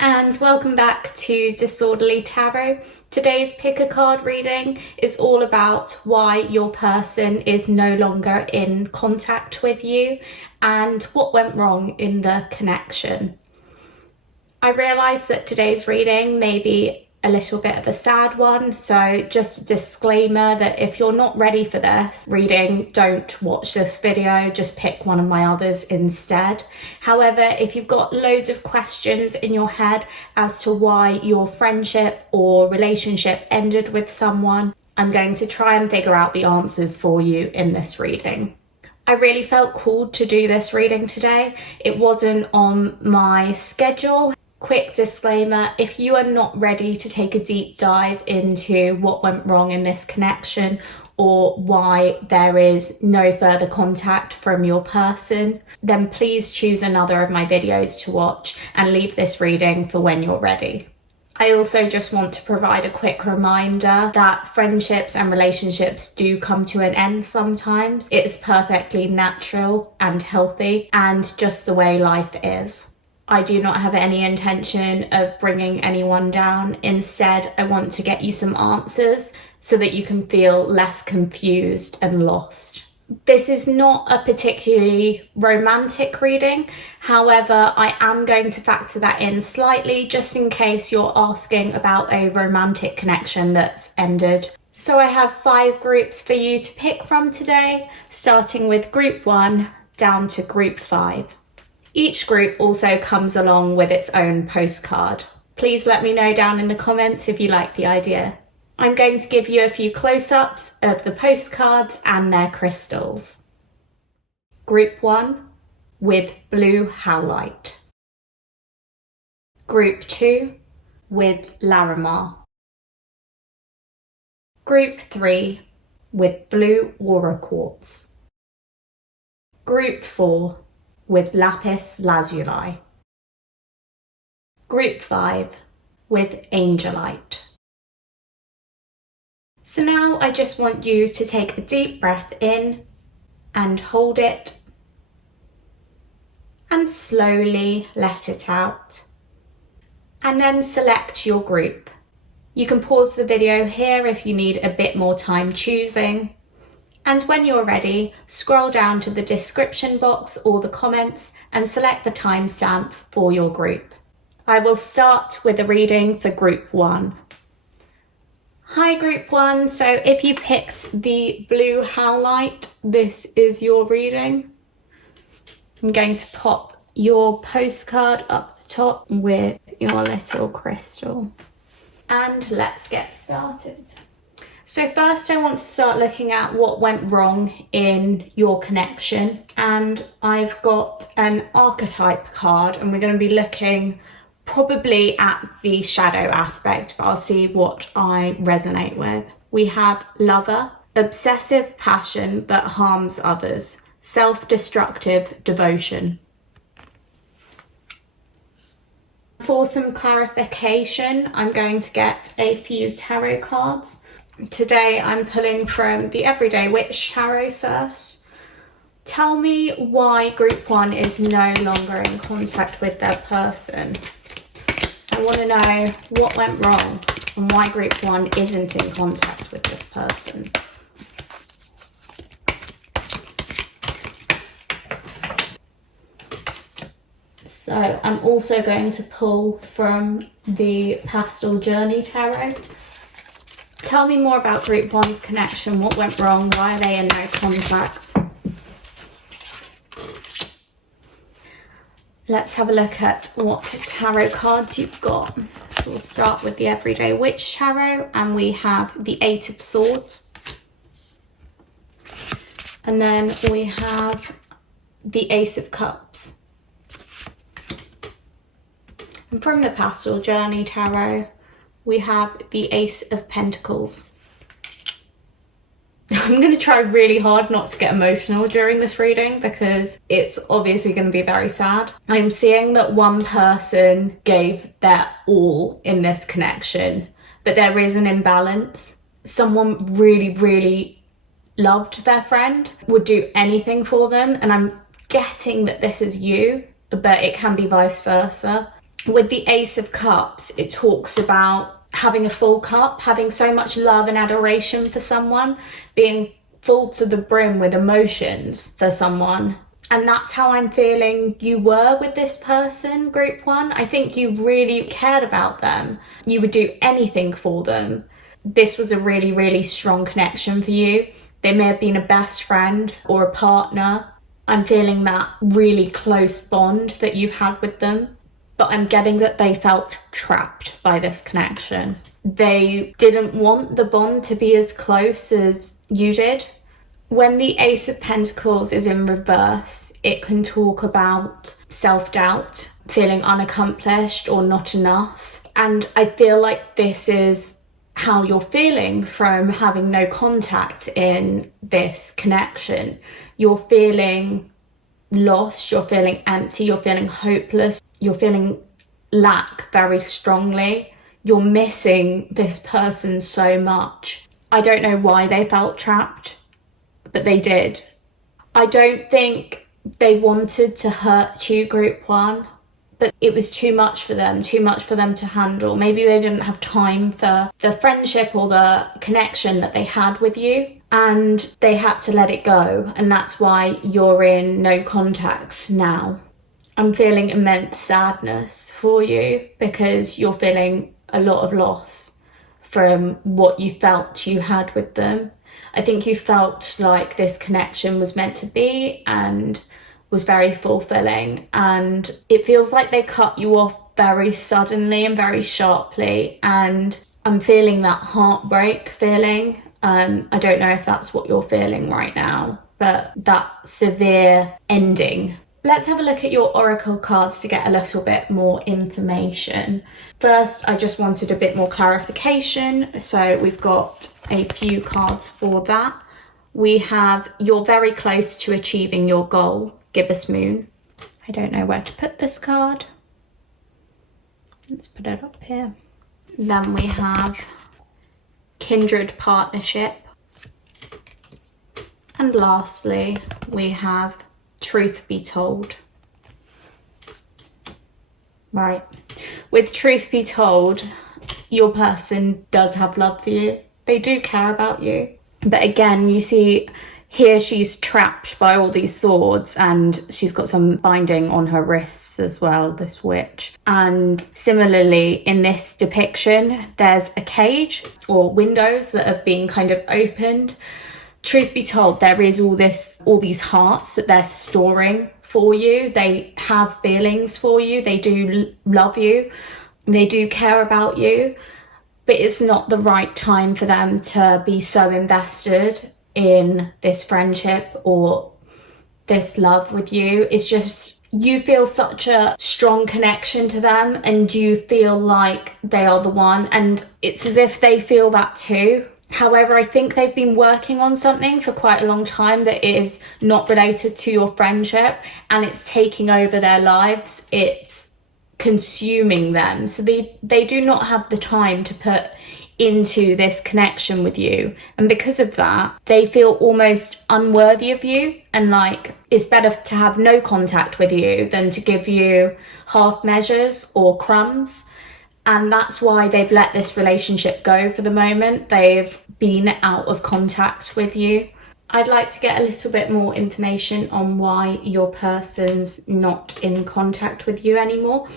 and welcome back to Disorderly Tarot. Today's pick a card reading is all about why your person is no longer in contact with you and what went wrong in the connection. I realise that today's reading may be a little bit of a sad one, so just a disclaimer that if you're not ready for this reading, don't watch this video, just pick one of my others instead. However, if you've got loads of questions in your head as to why your friendship or relationship ended with someone, I'm going to try and figure out the answers for you in this reading. I really felt called to do this reading today. It wasn't on my schedule. Quick disclaimer, if you are not ready to take a deep dive into what went wrong in this connection or why there is no further contact from your person, then please choose another of my videos to watch and leave this reading for when you're ready. I also just want to provide a quick reminder that friendships and relationships do come to an end sometimes. It is perfectly natural and healthy and just the way life is. I do not have any intention of bringing anyone down. Instead, I want to get you some answers so that you can feel less confused and lost. This is not a particularly romantic reading. However, I am going to factor that in slightly just in case you're asking about a romantic connection that's ended. So I have 5 groups for you to pick from today, starting with group 1 down to group 5. Each group also comes along with its own postcard. Please let me know down in the comments if you like the idea. I'm going to give you a few close-ups of the postcards and their crystals. Group 1 with blue howlite. Group 2 with Larimar. Group 3 with blue aura quartz. Group 4 with lapis lazuli. Group 5 with angelite. So now I just want you to take a deep breath in and hold it and slowly let it out. And then select your group. You can pause the video here if you need a bit more time choosing. And when you're ready, scroll down to the description box or the comments and select the timestamp for your group. I will start with a reading for group 1. Hi group 1, so if you picked the blue howlite, this is your reading. I'm going to pop your postcard up the top with your little crystal. And let's get started. So first I want to start looking at what went wrong in your connection, and I've got an archetype card and we're going to be looking probably at the shadow aspect, but I'll see what I resonate with. We have lover, obsessive passion that harms others, self-destructive devotion. For some clarification, I'm going to get a few tarot cards. Today I'm pulling from the Everyday Witch Tarot first. Tell me why group 1 is no longer in contact with their person. I want to know what went wrong and why group 1 isn't in contact with this person. So I'm also going to pull from the Pastel Journey Tarot. Tell me more about group 1's connection. What went wrong? Why are they in no contact? Let's have a look at what tarot cards you've got. So we'll start with the Everyday Witch Tarot, and we have the 8 of Swords. And then we have the Ace of Cups. And from the Pastel Journey Tarot, we have the Ace of Pentacles. I'm going to try really hard not to get emotional during this reading because it's obviously going to be very sad. I'm seeing that one person gave their all in this connection, but there is an imbalance. Someone really, really loved their friend, would do anything for them, and I'm getting that this is you, but it can be vice versa. With the Ace of Cups, it talks about having a full cup, having so much love and adoration for someone, being full to the brim with emotions for someone. And that's how I'm feeling you were with this person, group one. I think you really cared about them. You would do anything for them. This was a really, really strong connection for you. They may have been a best friend or a partner. I'm feeling that really close bond that you had with them. But I'm getting that they felt trapped by this connection. They didn't want the bond to be as close as you did. When the Ace of Pentacles is in reverse, it can talk about self-doubt, feeling unaccomplished or not enough. And I feel like this is how you're feeling from having no contact in this connection. You're feeling lost, you're feeling empty, you're feeling hopeless, you're feeling lack very strongly. You're missing this person so much. I don't know why they felt trapped, but they did. I don't think they wanted to hurt you, group one, but it was too much for them to handle. Maybe they didn't have time for the friendship or the connection that they had with you, and they had to let it go, and that's why you're in no contact now. I'm feeling immense sadness for you because you're feeling a lot of loss from what you felt you had with them. I think you felt like this connection was meant to be and was very fulfilling, and it feels like they cut you off very suddenly and very sharply, and I'm feeling that heartbreak feeling. I don't know if that's what you're feeling right now, but that severe ending. Let's have a look at your oracle cards to get a little bit more information. First, I just wanted a bit more clarification, so we've got a few cards for that. We have you're very close to achieving your goal, Gibbous Moon. I don't know where to put this card. Let's put it up here. Then we have Kindred Partnership. And lastly, we have Truth Be Told. Right. With Truth Be Told, your person does have love for you. They do care about you. But again, you see here she's trapped by all these swords, and she's got some binding on her wrists as well, this witch. And similarly, in this depiction, there's a cage or windows that have been kind of opened. Truth be told, there is all these hearts that they're storing for you. They have feelings for you. They do love you. They do care about you. But it's not the right time for them to be so invested in this friendship or this love with you. It's just, you feel such a strong connection to them, and you feel like they are the one. And it's as if they feel that too. However, I think they've been working on something for quite a long time that is not related to your friendship, and it's taking over their lives. It's consuming them. So they do not have the time to put into this connection with you. And because of that, they feel almost unworthy of you, and like it's better to have no contact with you than to give you half measures or crumbs. And that's why they've let this relationship go for the moment. They've been out of contact with you. I'd like to get a little bit more information on why your person's not in contact with you anymore.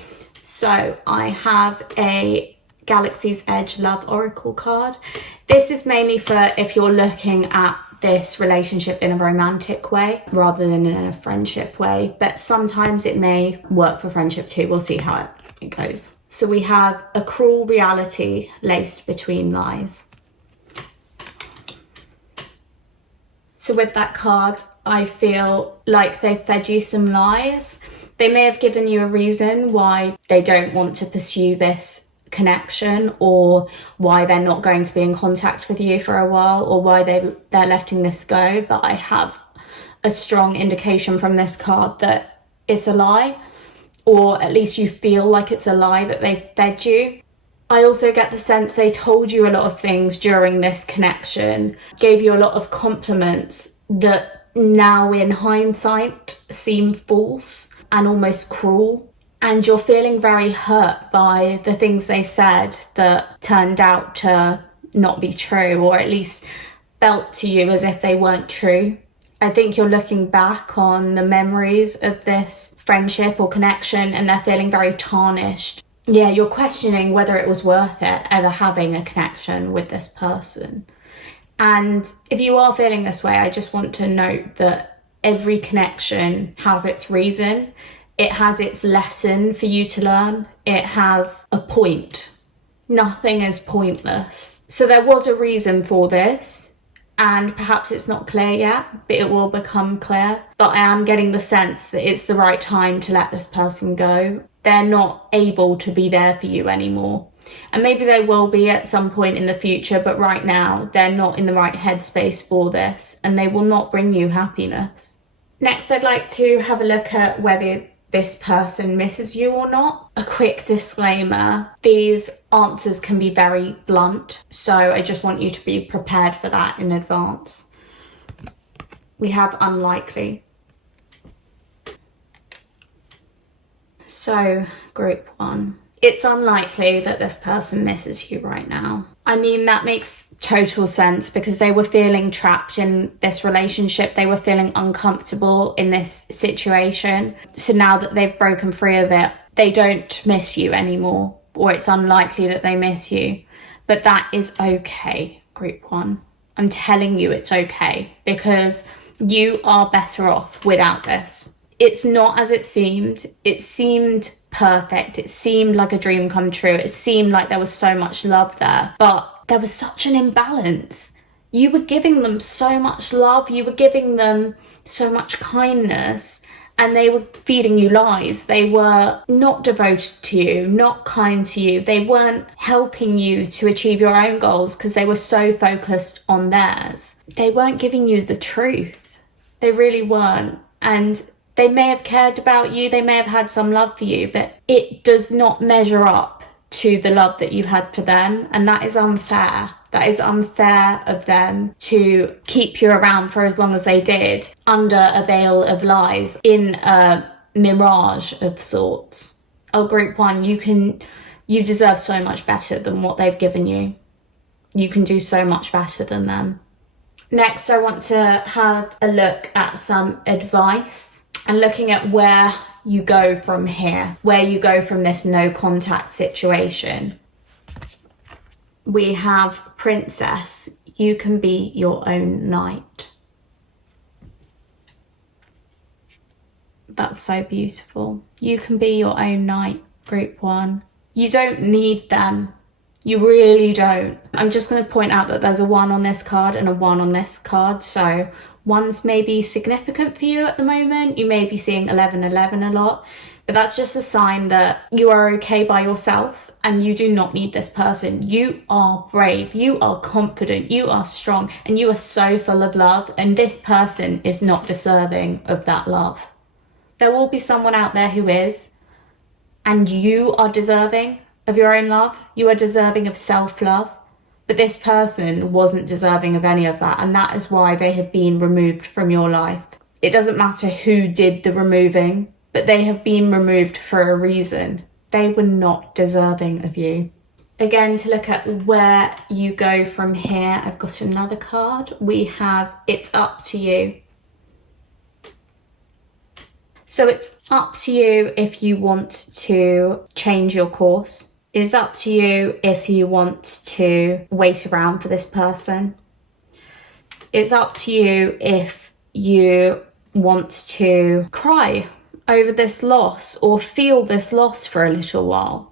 So I have a Galaxy's Edge Love Oracle card. This is mainly for if you're looking at this relationship in a romantic way rather than in a friendship way. But sometimes it may work for friendship too. We'll see how it goes. So we have a cruel reality laced between lies. So with that card, I feel like they've fed you some lies. They may have given you a reason why they don't want to pursue this connection, or why they're not going to be in contact with you for a while, or why they're letting this go. But I have a strong indication from this card that it's a lie. Or at least you feel like it's a lie that they fed you. I also get the sense they told you a lot of things during this connection, gave you a lot of compliments that now in hindsight seem false and almost cruel. and you're feeling very hurt by the things they said that turned out to not be true, or at least felt to you as if they weren't true. I think you're looking back on the memories of this friendship or connection and they're feeling very tarnished. Yeah, you're questioning whether it was worth it ever having a connection with this person. And if you are feeling this way, I just want to note that every connection has its reason. It has its lesson for you to learn. It has a point. Nothing is pointless. So there was a reason for this, and perhaps it's not clear yet, but it will become clear. But I am getting the sense that it's the right time to let this person go. They're not able to be there for you anymore. And maybe they will be at some point in the future, but right now they're not in the right headspace for this, and they will not bring you happiness. Next, I'd like to have a look at whether this person misses you or not. A quick disclaimer, these answers can be very blunt, so I just want you to be prepared for that in advance. We have unlikely. So, group 1. It's unlikely that this person misses you right now. I mean, that makes total sense because they were feeling trapped in this relationship. They were feeling uncomfortable in this situation. So now that they've broken free of it, they don't miss you anymore, or it's unlikely that they miss you. But that is okay, group 1. I'm telling you it's okay because you are better off without this. It's not as it seemed. It seemed perfect. It seemed like a dream come true. It seemed like there was so much love there, but there was such an imbalance. You were giving them so much love. You were giving them so much kindness, and they were feeding you lies. They were not devoted to you, not kind to you. They weren't helping you to achieve your own goals because they were so focused on theirs. They weren't giving you the truth. They really weren't. And they may have cared about you, they may have had some love for you, but it does not measure up to the love that you had for them, and that is unfair. That is unfair of them to keep you around for as long as they did, under a veil of lies, in a mirage of sorts. Oh, group 1, you deserve so much better than what they've given you. You can do so much better than them. Next, I want to have a look at some advice. And looking at where you go from here, where you go from this no contact situation. We have Princess. You can be your own knight. That's so beautiful. You can be your own knight, group 1. You don't need them. You really don't. I'm just going to point out that there's a 1 on this card and a 1 on this card. So 1's maybe significant for you at the moment. You may be seeing 1111 a lot, but that's just a sign that you are okay by yourself and you do not need this person. You are brave, you are confident, you are strong, and you are so full of love, and this person is not deserving of that love. There will be someone out there who is, and you are deserving of your own love. You are deserving of self-love. But this person wasn't deserving of any of that, and that is why they have been removed from your life. It doesn't matter who did the removing, but they have been removed for a reason. They were not deserving of you. Again, to look at where you go from here, I've got another card. We have It's Up to You. So it's up to you if you want to change your course. It's up to you if you want to wait around for this person. It's up to you if you want to cry over this loss or feel this loss for a little while.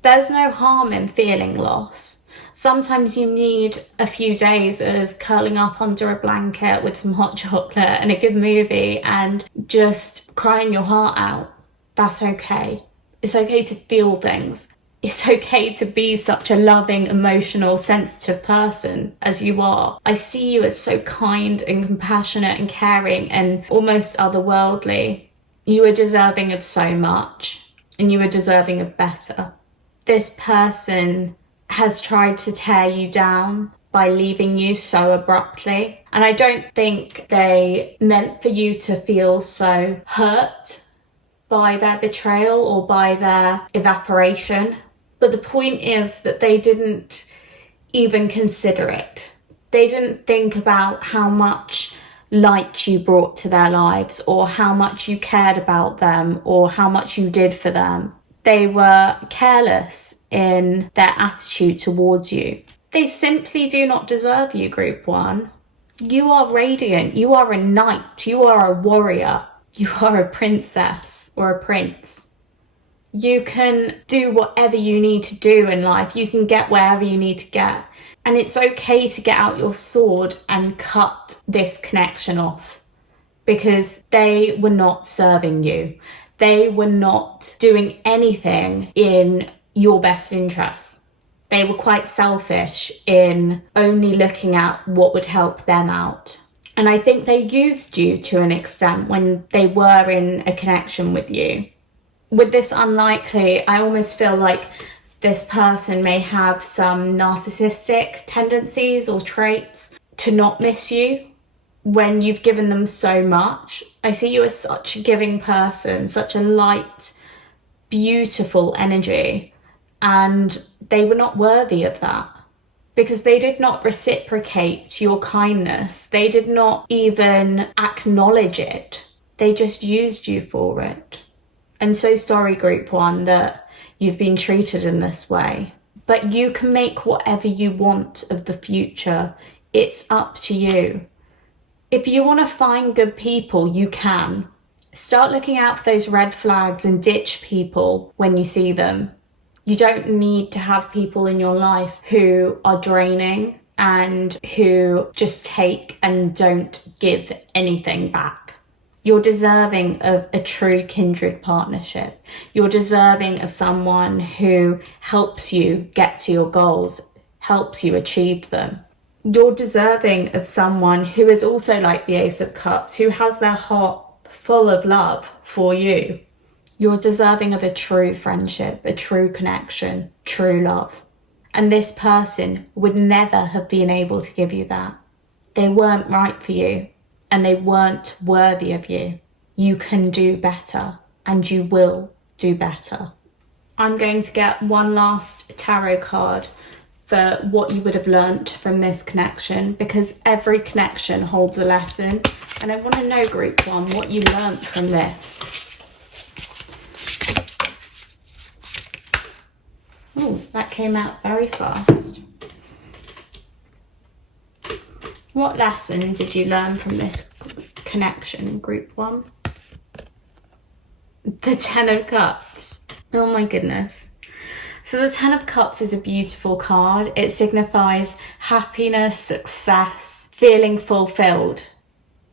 There's no harm in feeling loss. Sometimes you need a few days of curling up under a blanket with some hot chocolate and a good movie and just crying your heart out. That's okay. It's okay to feel things. It's okay to be such a loving, emotional, sensitive person as you are. I see you as so kind and compassionate and caring and almost otherworldly. You are deserving of so much, and you are deserving of better. This person has tried to tear you down by leaving you so abruptly, and I don't think they meant for you to feel so hurt by their betrayal or by their evaporation. But the point is that they didn't even consider it. They didn't think about how much light you brought to their lives, or how much you cared about them, or how much you did for them. They were careless in their attitude towards you. They simply do not deserve you, Group 1. You are radiant. You are a knight. You are a warrior. You are a princess or a prince. You can do whatever you need to do in life. You can get wherever you need to get. And it's okay to get out your sword and cut this connection off, because they were not serving you. They were not doing anything in your best interest. They were quite selfish in only looking at what would help them out. And I think they used you to an extent when they were in a connection with you. With this unlikely, I almost feel like this person may have some narcissistic tendencies or traits to not miss you when you've given them so much. I see you as such a giving person, such a light, beautiful energy, and they were not worthy of that, because they did not reciprocate your kindness. They did not even acknowledge it. They just used you for it. I'm so sorry, Group 1, that you've been treated in this way. But you can make whatever you want of the future. It's up to you. If you want to find good people, you can. Start looking out for those red flags and ditch people when you see them. You don't need to have people in your life who are draining and who just take and don't give anything back. You're deserving of a true kindred partnership. You're deserving of someone who helps you get to your goals, helps you achieve them. You're deserving of someone who is also like the Ace of Cups, who has their heart full of love for you. You're deserving of a true friendship, a true connection, true love. And this person would never have been able to give you that. They weren't right for you, and they weren't worthy of you. You can do better, and you will do better. I'm going to get one last tarot card for what you would have learnt from this connection, because every connection holds a lesson. And I want to know, Group 1, what you learnt from this. Oh, that came out very fast. What lesson did you learn from this connection, Group 1? The Ten of Cups. Oh my goodness. So the Ten of Cups is a beautiful card. It signifies happiness, success, feeling fulfilled.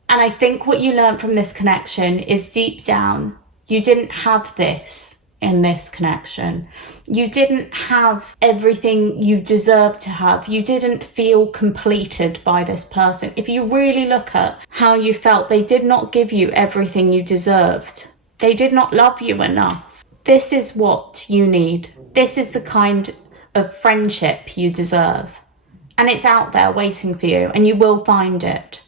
And I think what you learned from this connection is, deep down, you didn't have this in this connection. You didn't have everything you deserve to have. You didn't feel completed by this person. If you really look at how you felt, they did not give you everything you deserved. They did not love you enough. This is what you need. This is the kind of friendship you deserve. And it's out there waiting for you, and you will find it.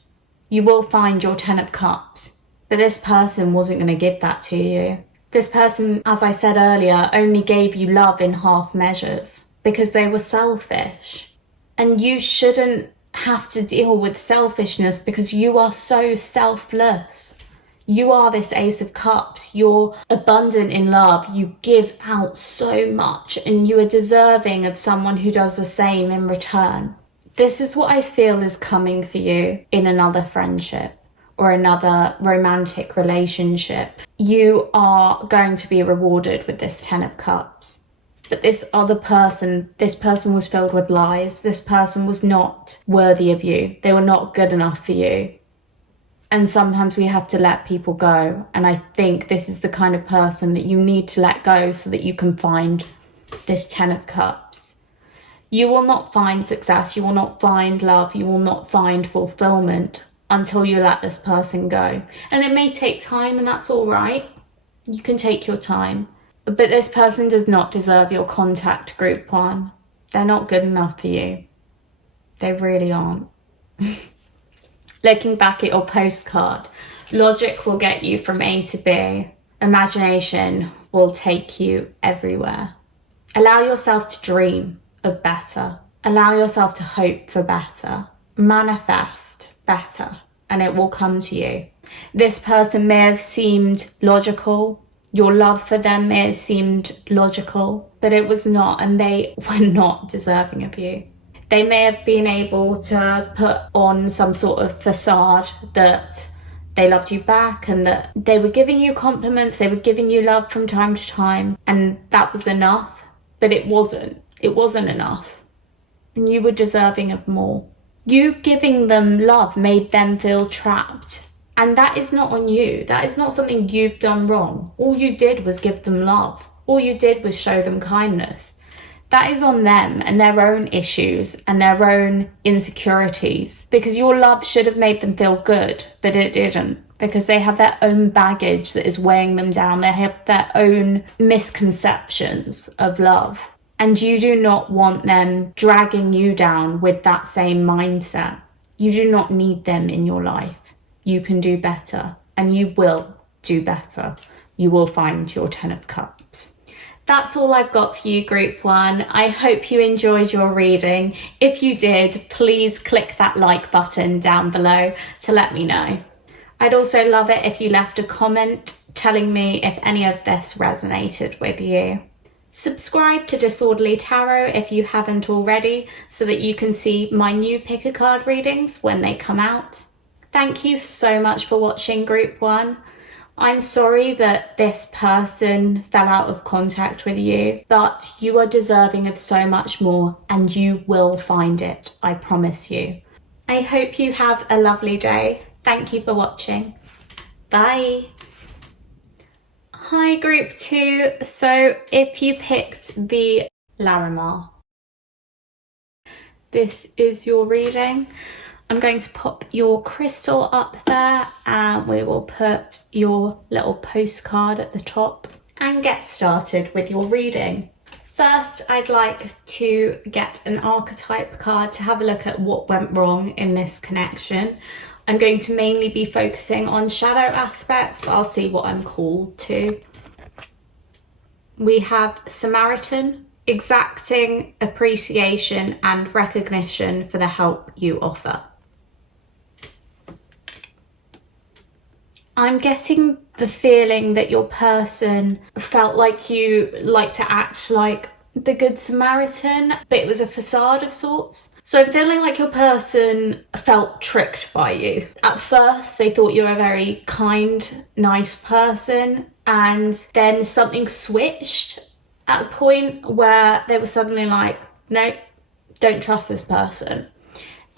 You will find your Ten of Cups. But this person wasn't going to give that to you. This person, as I said earlier, only gave you love in half measures because they were selfish. And you shouldn't have to deal with selfishness because you are so selfless. You are this Ace of Cups. You're abundant in love. You give out so much, and you are deserving of someone who does the same in return. This is what I feel is coming for you in another friendship or another romantic relationship. You are going to be rewarded with this Ten of Cups. But this other person, this person was filled with lies. This person was not worthy of you. They were not good enough for you. And sometimes we have to let people go. And I think this is the kind of person that you need to let go so that you can find this Ten of Cups. You will not find success. You will not find love. You will not find fulfillment until you let this person go. And it may take time, and that's all right. You can take your time. But this person does not deserve your contact, Group 1. They're not good enough for you. They really aren't. Looking back at your postcard, logic will get you from A to B, Imagination will take you everywhere. Allow yourself to dream of better. Allow yourself to hope for better. Manifest better, and it will come to you. This person may have seemed logical. Your love for them may have seemed logical, but it was not, and they were not deserving of you. They may have been able to put on some sort of facade that they loved you back and that they were giving you compliments, they were giving you love from time to time, and that was enough, but it wasn't. It wasn't enough. And you were deserving of more. You giving them love made them feel trapped. And that is not on you. That is not something you've done wrong. All you did was give them love. All you did was show them kindness. That is on them and their own issues and their own insecurities, because your love should have made them feel good, but it didn't, because they have their own baggage that is weighing them down. They have their own misconceptions of love, and you do not want them dragging you down with that same mindset. You do not need them in your life. You can do better, and you will do better. You will find your 10 of Cups. That's all I've got for you, Group 1. I hope you enjoyed your reading. If you did, please click that like button down below to let me know. I'd also love it if you left a comment telling me if any of this resonated with you. Subscribe to Disorderly Tarot if you haven't already, so that you can see my new pick a card readings when they come out. Thank you so much for watching, Group 1. I'm sorry that this person fell out of contact with you, but you are deserving of so much more, and you will find it, I promise you. I hope you have a lovely day. Thank you for watching. Bye. Hi, Group 2. So if you picked the Larimar, this is your reading. I'm going to pop your crystal up there, and we will put your little postcard at the top and get started with your reading. First, I'd like to get an archetype card to have a look at what went wrong in this connection. I'm going to mainly be focusing on shadow aspects, but I'll see what I'm called to. We have Samaritan, exacting appreciation and recognition for the help you offer. I'm getting the feeling that your person felt like you like to act like the Good Samaritan, but it was a facade of sorts. So I'm feeling like your person felt tricked by you. At first, they thought you were a very kind, nice person, and then something switched at a point where they were suddenly like, nope, don't trust this person.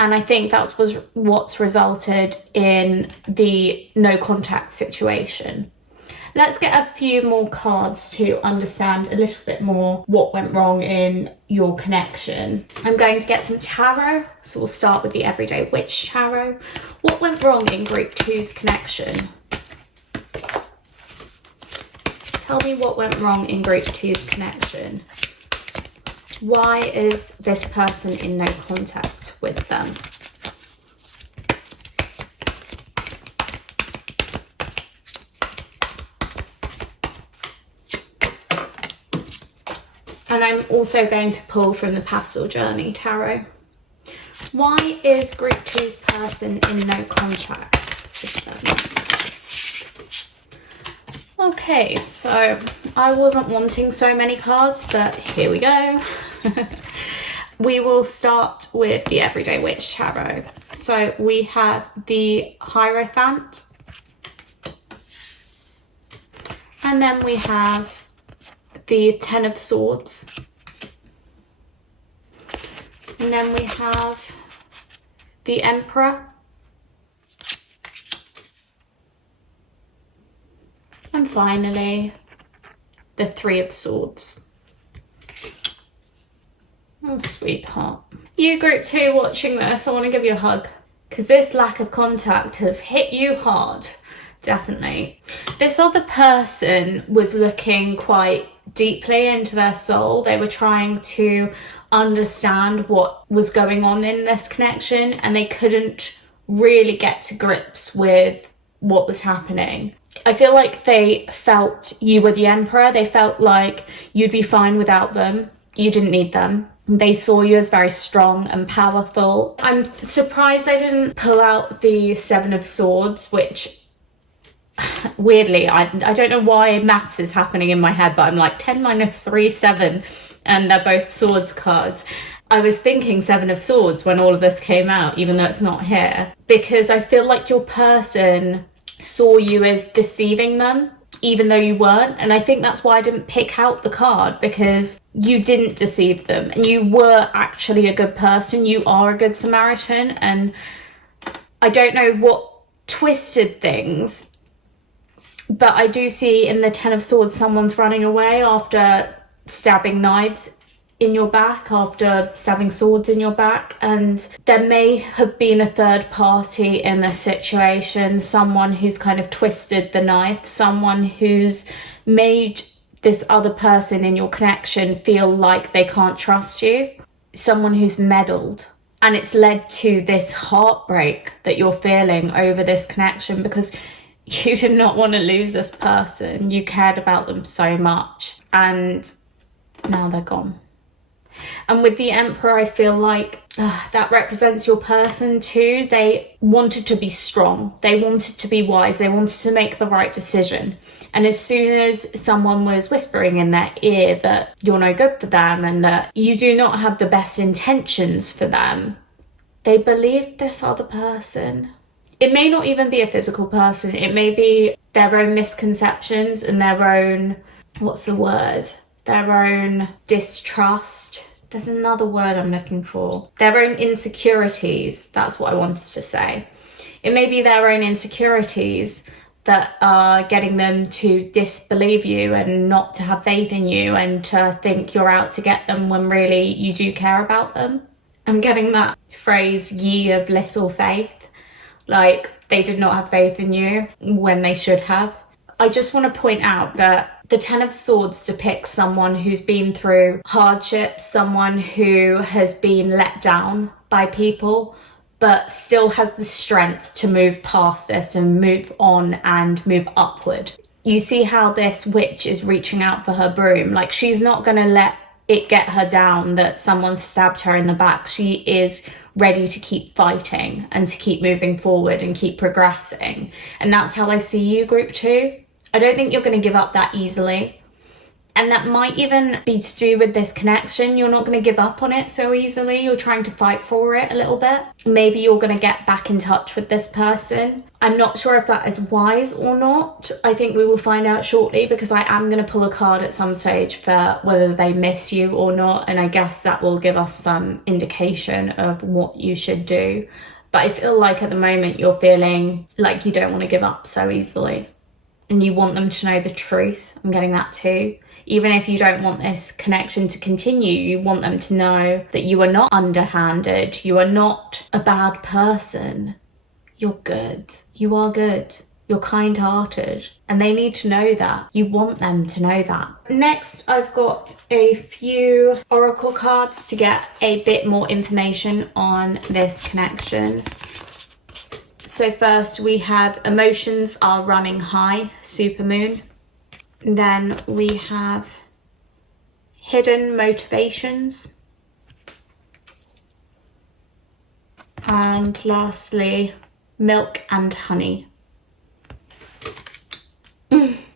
And I think that's what's resulted in the no contact situation. Let's get a few more cards to understand a little bit more what went wrong in your connection. I'm going to get some tarot. So we'll start with the Everyday Witch Tarot. What went wrong in Group 2's connection? Tell me what went wrong in Group 2's connection. Why is this person in no contact with them? And I'm also going to pull from the Pastel Journey Tarot. Why is Group 2's person in no contact with them? Okay, so I wasn't wanting so many cards, but here we go. We will start with the Everyday Witch Tarot. So we have the Hierophant, and then we have the Ten of Swords, and then we have the Emperor, and finally the Three of Swords. Oh, sweetheart. You, Group 2, watching this, I want to give you a hug, because this lack of contact has hit you hard, definitely. This other person was looking quite deeply into their soul. They were trying to understand what was going on in this connection, and they couldn't really get to grips with what was happening. I feel like they felt you were the emperor. They felt like you'd be fine without them. You didn't need them. They saw you as very strong and powerful. I'm surprised I didn't pull out the Seven of Swords, which weirdly, I don't know why maths is happening in my head, but I'm like 10 minus 3, 7, and they're both swords cards. I was thinking Seven of Swords when all of this came out, even though it's not here, because I feel like your person saw you as deceiving them, even though you weren't. And I think that's why I didn't pick out the card, because you didn't deceive them and you were actually a good person. You are a good Samaritan. And I don't know what twisted things, but I do see in the Ten of Swords someone's running away after stabbing knives in your back, after stabbing swords in your back. And there may have been a third party in this situation, someone who's kind of twisted the knife, someone who's made this other person in your connection feel like they can't trust you, someone who's meddled. And it's led to this heartbreak that you're feeling over this connection, because you did not want to lose this person. You cared about them so much, and now they're gone. And with the Emperor, I feel like that represents your person too. They wanted to be strong. They wanted to be wise. They wanted to make the right decision. And as soon as someone was whispering in their ear that you're no good for them and that you do not have the best intentions for them, they believed this other person. It may not even be a physical person. It may be their own misconceptions and their own, their own distrust. There's another word I'm looking for. Their own insecurities. That's what I wanted to say. It may be their own insecurities that are getting them to disbelieve you and not to have faith in you and to think you're out to get them when really you do care about them. I'm getting that phrase, ye of little faith. Like they did not have faith in you when they should have. I just want to point out that the Ten of Swords depicts someone who's been through hardships, someone who has been let down by people, but still has the strength to move past this and move on and move upward. You see how this witch is reaching out for her broom. Like, she's not going to let it get her down that someone stabbed her in the back. She is ready to keep fighting and to keep moving forward and keep progressing. And that's how I see you, group 2. I don't think you're going to give up that easily. And that might even be to do with this connection. You're not going to give up on it so easily. You're trying to fight for it a little bit. Maybe you're going to get back in touch with this person. I'm not sure if that is wise or not. I think we will find out shortly, because I am going to pull a card at some stage for whether they miss you or not. And I guess that will give us some indication of what you should do. But I feel like at the moment you're feeling like you don't want to give up so easily. And you want them to know the truth. I'm getting that too. Even if you don't want this connection to continue, you want them to know that you are not underhanded. You are not a bad person. You're good. You are good. You're kind-hearted. And they need to know that. You want them to know that. Next, I've got a few oracle cards to get a bit more information on this connection. So first we have emotions are running high, supermoon. Then we have hidden motivations. And lastly, milk and honey.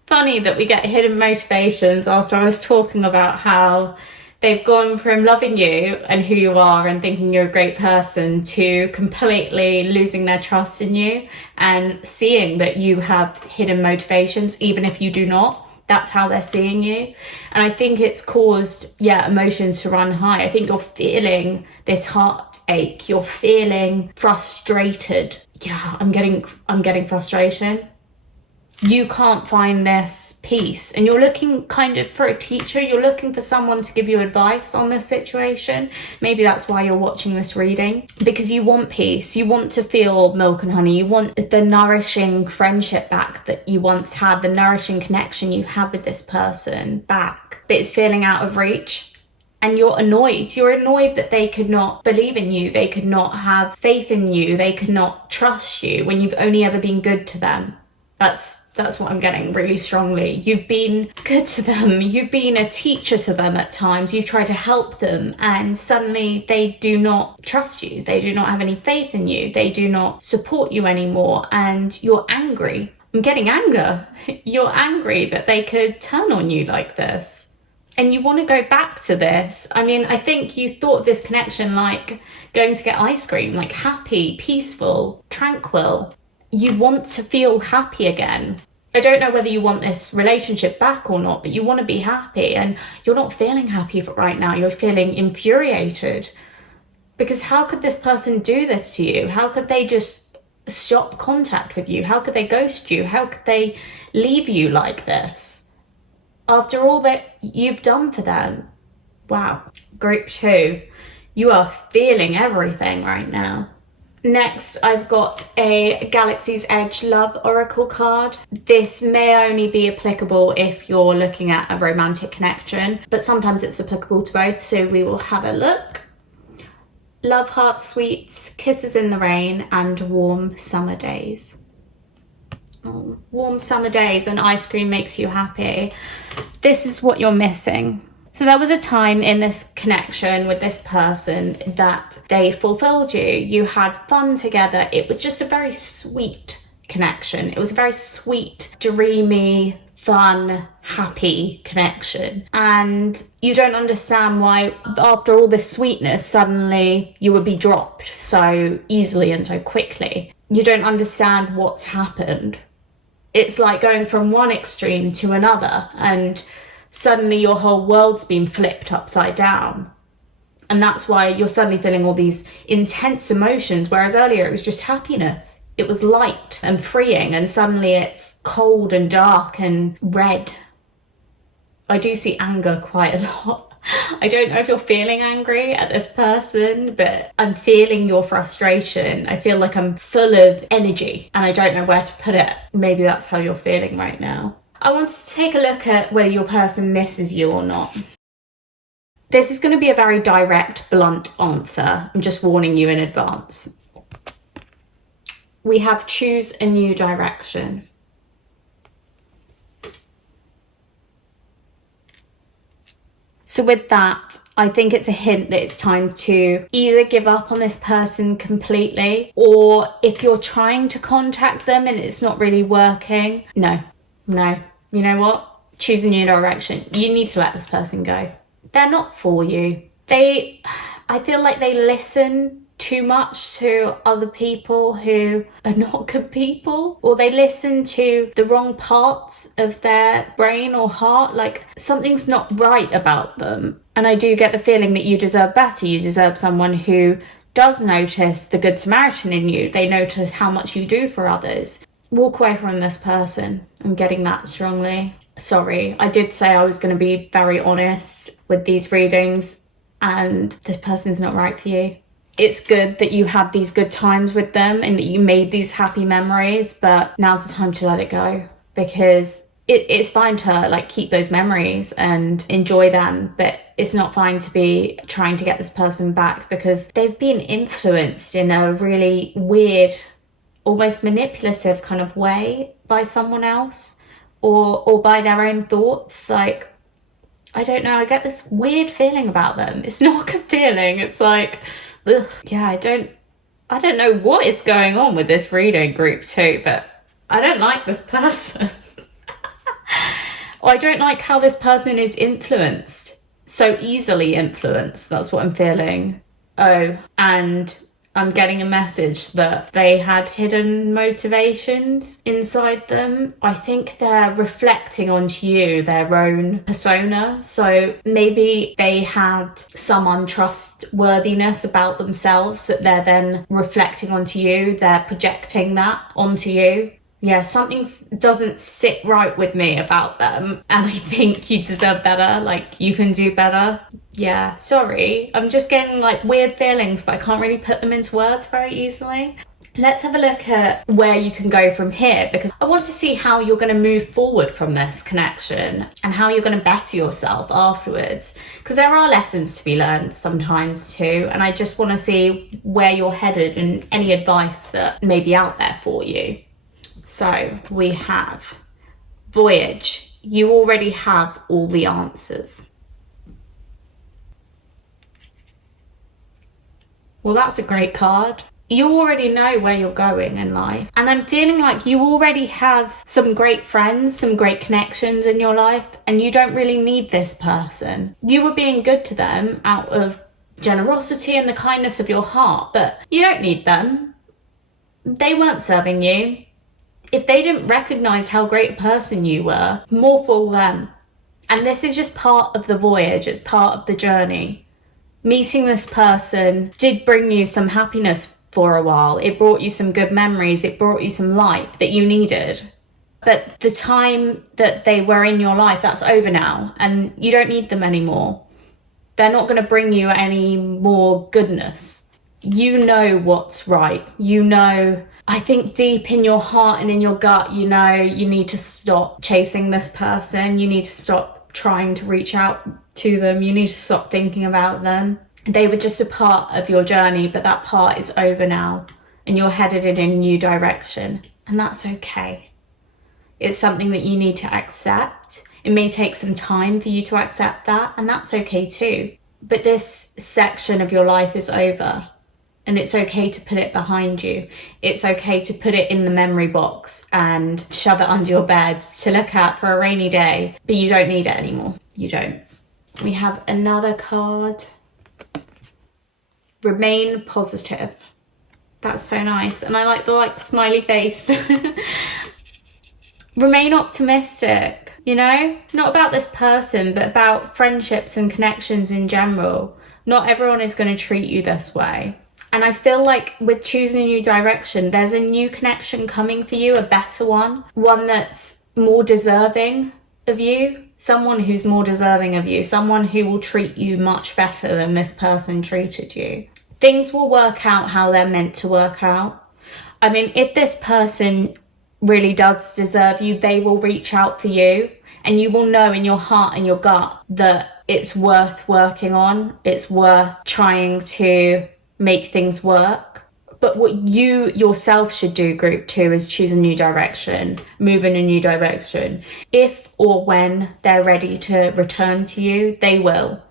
Funny that we get hidden motivations after I was talking about how they've gone from loving you and who you are and thinking you're a great person to completely losing their trust in you and seeing that you have hidden motivations, even if you do not. That's how they're seeing you. And I think it's caused, emotions to run high. I think you're feeling this heartache. You're feeling frustrated. Yeah, I'm getting frustration. You can't find this peace, and you're looking kind of for a teacher. You're looking for someone to give you advice on this situation. Maybe that's why you're watching this reading, because you want peace. You want to feel milk and honey. You want the nourishing friendship back that you once had, the nourishing connection you had with this person back, but it's feeling out of reach. and you're annoyed. You're annoyed that they could not believe in you, they could not have faith in you, they could not trust you when you've only ever been good to them. That's what I'm getting really strongly. You've been good to them, you've been a teacher to them at times, you've tried to help them, and suddenly they do not trust you, they do not have any faith in you, they do not support you anymore, and you're angry. I'm getting anger. You're angry that they could turn on you like this. And you want to go back to this. I mean, I think you thought of this connection like going to get ice cream, like happy, peaceful, tranquil. You want to feel happy again. I don't know whether you want this relationship back or not, but you want to be happy, and you're not feeling happy right now. You're feeling infuriated. Because how could this person do this to you? How could they just stop contact with you? How could they ghost you? How could they leave you like this? After all that you've done for them. Wow. Group 2, you are feeling everything right now. Next, I've got a Galaxy's Edge Love Oracle card. This may only be applicable if you're looking at a romantic connection, but sometimes it's applicable to both, so we will have a look. Love, heart, sweets, kisses in the rain, and warm summer days. Oh, warm summer days and ice cream makes you happy. This is what you're missing. So there was a time in this connection with this person that they fulfilled you. You had fun together. It was just a very sweet connection. It was a very sweet, dreamy, fun, happy connection. And you don't understand why, after all this sweetness, suddenly you would be dropped so easily and so quickly. You don't understand what's happened. It's like going from one extreme to another, and suddenly your whole world's been flipped upside down. And that's why you're suddenly feeling all these intense emotions, whereas earlier it was just happiness. It was light and freeing, and suddenly it's cold and dark and red. I do see anger quite a lot. I don't know if you're feeling angry at this person, but I'm feeling your frustration. I feel like I'm full of energy and I don't know where to put it. Maybe that's how you're feeling right now. I want to take a look at whether your person misses you or not. This is going to be a very direct, blunt answer. I'm just warning you in advance. We have choose a new direction. So with that, I think it's a hint that it's time to either give up on this person completely, or if you're trying to contact them and it's not really working, no. You know what? Choose a new direction. You need to let this person go. They're not for you. I feel like they listen too much to other people who are not good people, or they listen to the wrong parts of their brain or heart. Like, something's not right about them. And I do get the feeling that you deserve better. You deserve someone who does notice the good Samaritan in you. They notice how much you do for others. Walk away from this person. I'm getting that strongly. Sorry, I did say I was going to be very honest with these readings, and this person's not right for you. It's good that you had these good times with them and that you made these happy memories, but now's the time to let it go, because it's fine to like keep those memories and enjoy them, but it's not fine to be trying to get this person back because they've been influenced in a really weird, almost manipulative kind of way by someone else, or by their own thoughts. Like, I don't know, I get this weird feeling about them. It's not a good feeling. It's like, ugh. Yeah, I don't know what is going on with this reading, group 2, but I don't like this person. Or I don't like how this person is influenced, so easily influenced. That's what I'm feeling. Oh, and I'm getting a message that they had hidden motivations inside them. I think they're reflecting onto you, their own persona. So maybe they had some untrustworthiness about themselves that they're then reflecting onto you. They're projecting that onto you. Yeah, something doesn't sit right with me about them, and I think you deserve better. Like, you can do better. Yeah, sorry. I'm just getting like weird feelings, but I can't really put them into words very easily. let's have a look at where you can go from here, because I want to see how you're going to move forward from this connection and how you're going to better yourself afterwards, because there are lessons to be learned sometimes too, and I just want to see where you're headed and any advice that may be out there for you. So we have Voyage. You already have all the answers. Well, that's a great card. You already know where you're going in life. And I'm feeling like you already have some great friends, some great connections in your life, and you don't really need this person. You were being good to them out of generosity and the kindness of your heart, but you don't need them. They weren't serving you. If they didn't recognize how great a person you were, more for them. And this is just part of the voyage. It's part of the journey. Meeting this person did bring you some happiness for a while. It brought you some good memories. It brought you some light that you needed. But the time that they were in your life, that's over now, and you don't need them anymore. They're not going to bring you any more goodness. You know what's right. You know, I think deep in your heart and in your gut, you know you need to stop chasing this person. You need to stop trying to reach out to them. You need to stop thinking about them. They were just a part of your journey, but that part is over now and you're headed in a new direction, and that's okay. It's something that you need to accept. It may take some time for you to accept that, and that's okay too. But this section of your life is over, and it's okay to put it behind you. It's okay to put it in the memory box and shove it under your bed to look at for a rainy day, but you don't need it anymore. You don't. We have another card. Remain positive. That's so nice. And I like the smiley face. Remain optimistic, you know? Not about this person, but about friendships and connections in general. Not everyone is going to treat you this way. And I feel like with choosing a new direction, there's a new connection coming for you, a better one that's more deserving of you, someone who's more deserving of you, someone who will treat you much better than this person treated you. Things will work out how they're meant to work out. I mean, if this person really does deserve you, they will reach out for you, and you will know in your heart and your gut that it's worth working on. It's worth trying to make things work. But what you yourself should do, group 2, is choose a new direction, move in a new direction. If or when they're ready to return to you, they will.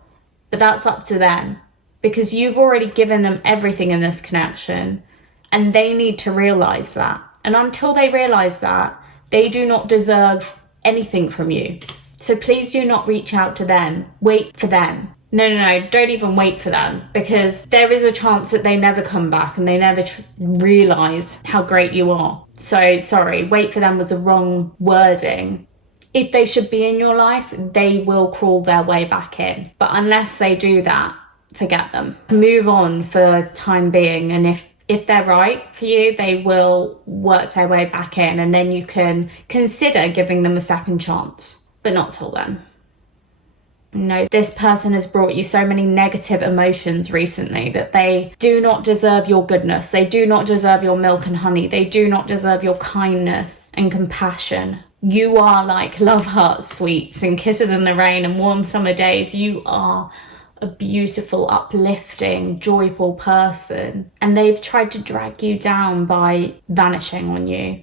But that's up to them, because you've already given them everything in this connection, and they need to realize that. And until they realize that, they do not deserve anything from you. So please do not reach out to them. Wait for them. No, don't even wait for them, because there is a chance that they never come back and they never realize how great you are. So sorry, wait for them was the wrong wording. If they should be in your life, they will crawl their way back in. But unless they do that, forget them. Move on for the time being, and if they're right for you, they will work their way back in, and then you can consider giving them a second chance, but not till then. No, this person has brought you so many negative emotions recently that they do not deserve your goodness. They do not deserve your milk and honey. They do not deserve your kindness and compassion. You are like love hearts, sweets, and kisses in the rain and warm summer days. You are a beautiful, uplifting, joyful person, and they've tried to drag you down by vanishing on you.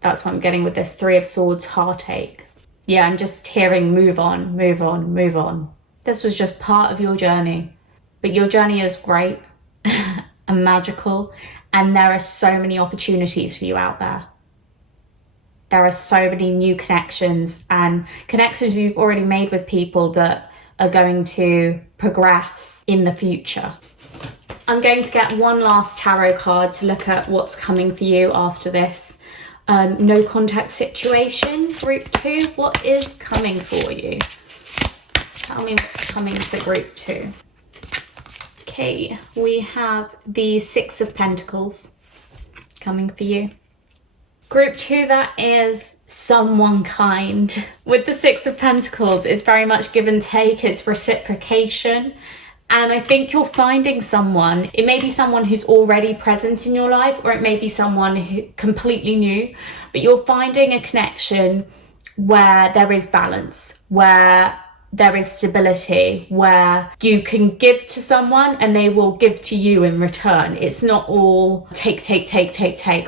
That's what I'm getting with this 3 of Swords heartache. Yeah, I'm just hearing move on, move on, move on. This was just part of your journey, but your journey is great and magical, and there are so many opportunities for you out there. There are so many new connections, and connections you've already made with people that are going to progress in the future. I'm going to get one last tarot card to look at what's coming for you after this no contact situation. Group 2, what is coming for you? Tell me what's coming for group 2. Okay, we have the 6 of Pentacles coming for you. Group 2, that is someone kind. With the 6 of Pentacles, it's very much give and take, it's reciprocation. And I think you're finding someone, it may be someone who's already present in your life, or it may be someone who completely new, but you're finding a connection where there is balance, where there is stability, where you can give to someone and they will give to you in return. It's not all take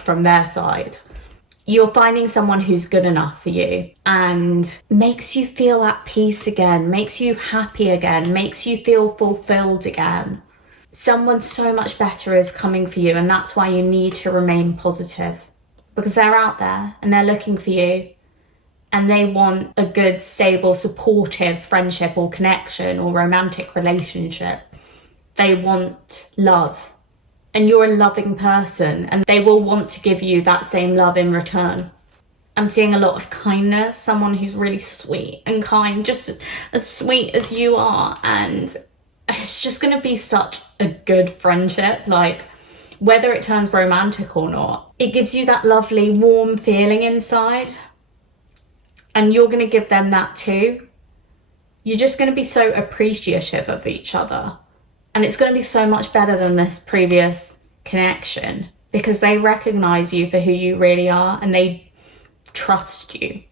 from their side. You're finding someone who's good enough for you and makes you feel at peace again, makes you happy again, makes you feel fulfilled again. Someone so much better is coming for you, and that's why you need to remain positive, because they're out there and they're looking for you and they want a good, stable, supportive friendship or connection or romantic relationship. They want love. And you're a loving person and they will want to give you that same love in return. I'm seeing a lot of kindness, someone who's really sweet and kind, just as sweet as you are. And it's just going to be such a good friendship. Like, whether it turns romantic or not, it gives you that lovely warm feeling inside. And you're going to give them that too. You're just going to be so appreciative of each other. And it's going to be so much better than this previous connection, because they recognize you for who you really are and they trust you.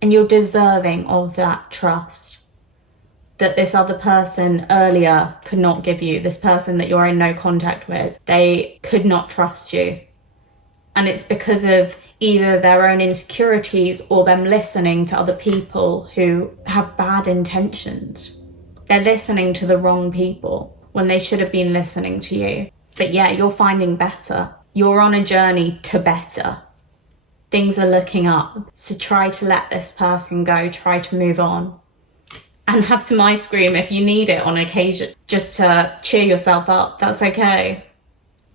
And you're deserving of that trust that this other person earlier could not give you. This person that you're in no contact with, they could not trust you. And it's because of either their own insecurities or them listening to other people who have bad intentions. They're listening to the wrong people when they should have been listening to you. But yeah, you're finding better. You're on a journey to better. Things are looking up. So try to let this person go. Try to move on. And have some ice cream if you need it on occasion, just to cheer yourself up. That's okay.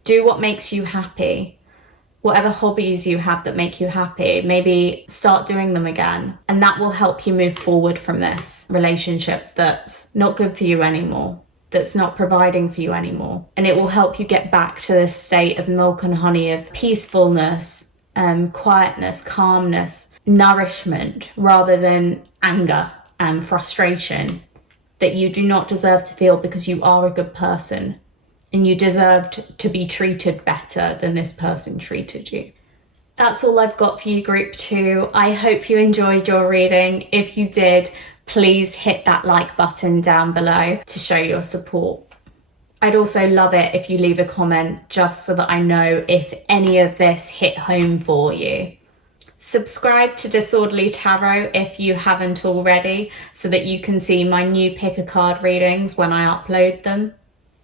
Do what makes you happy. Whatever hobbies you have that make you happy, maybe start doing them again. And that will help you move forward from this relationship that's not good for you anymore, that's not providing for you anymore. And it will help you get back to this state of milk and honey, of peacefulness, quietness, calmness, nourishment, rather than anger and frustration that you do not deserve to feel, because you are a good person. And you deserved to be treated better than this person treated you. That's all I've got for you, Group 2. I hope you enjoyed your reading. If you did, please hit that like button down below to show your support. I'd also love it if you leave a comment, just so that I know if any of this hit home for you. Subscribe to Disorderly Tarot if you haven't already, so that you can see my new pick a card readings when I upload them.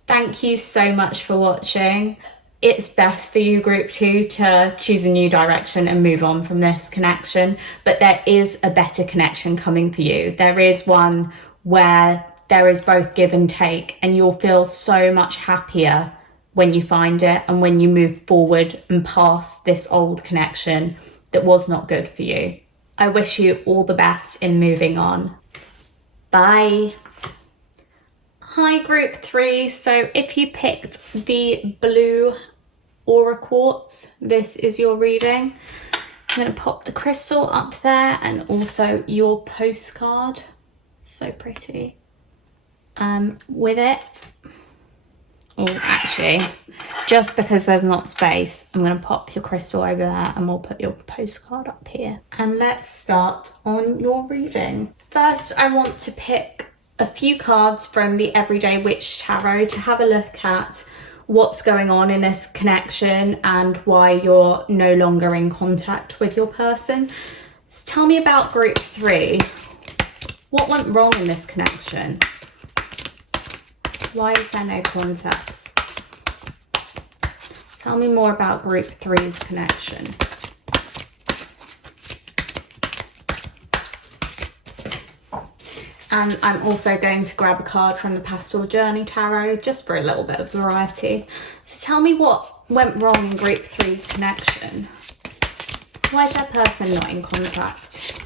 Thank you so much for watching. It's best for you, Group 2, to choose a new direction and move on from this connection, but there is a better connection coming for you. There is one where there is both give and take, and you'll feel so much happier when you find it and when you move forward and past this old connection that was not good for you. I wish you all the best in moving on. Bye. Hi, Group 3. So if you picked the blue Aura Quartz, this is your reading. I'm going to pop the crystal up there and also your postcard. So pretty. With it, oh, actually, just because there's not space, I'm going to pop your crystal over there and we'll put your postcard up here. And let's start on your reading. First, I want to pick a few cards from the Everyday Witch Tarot to have a look at what's going on in this connection and why you're no longer in contact with your person. So tell me about Group 3. What went wrong in this connection? Why is there no contact? Tell me more about Group 3's connection. And I'm also going to grab a card from the Pastel Journey Tarot, just for a little bit of variety. So tell me what went wrong in Group 3's connection. Why is that person not in contact?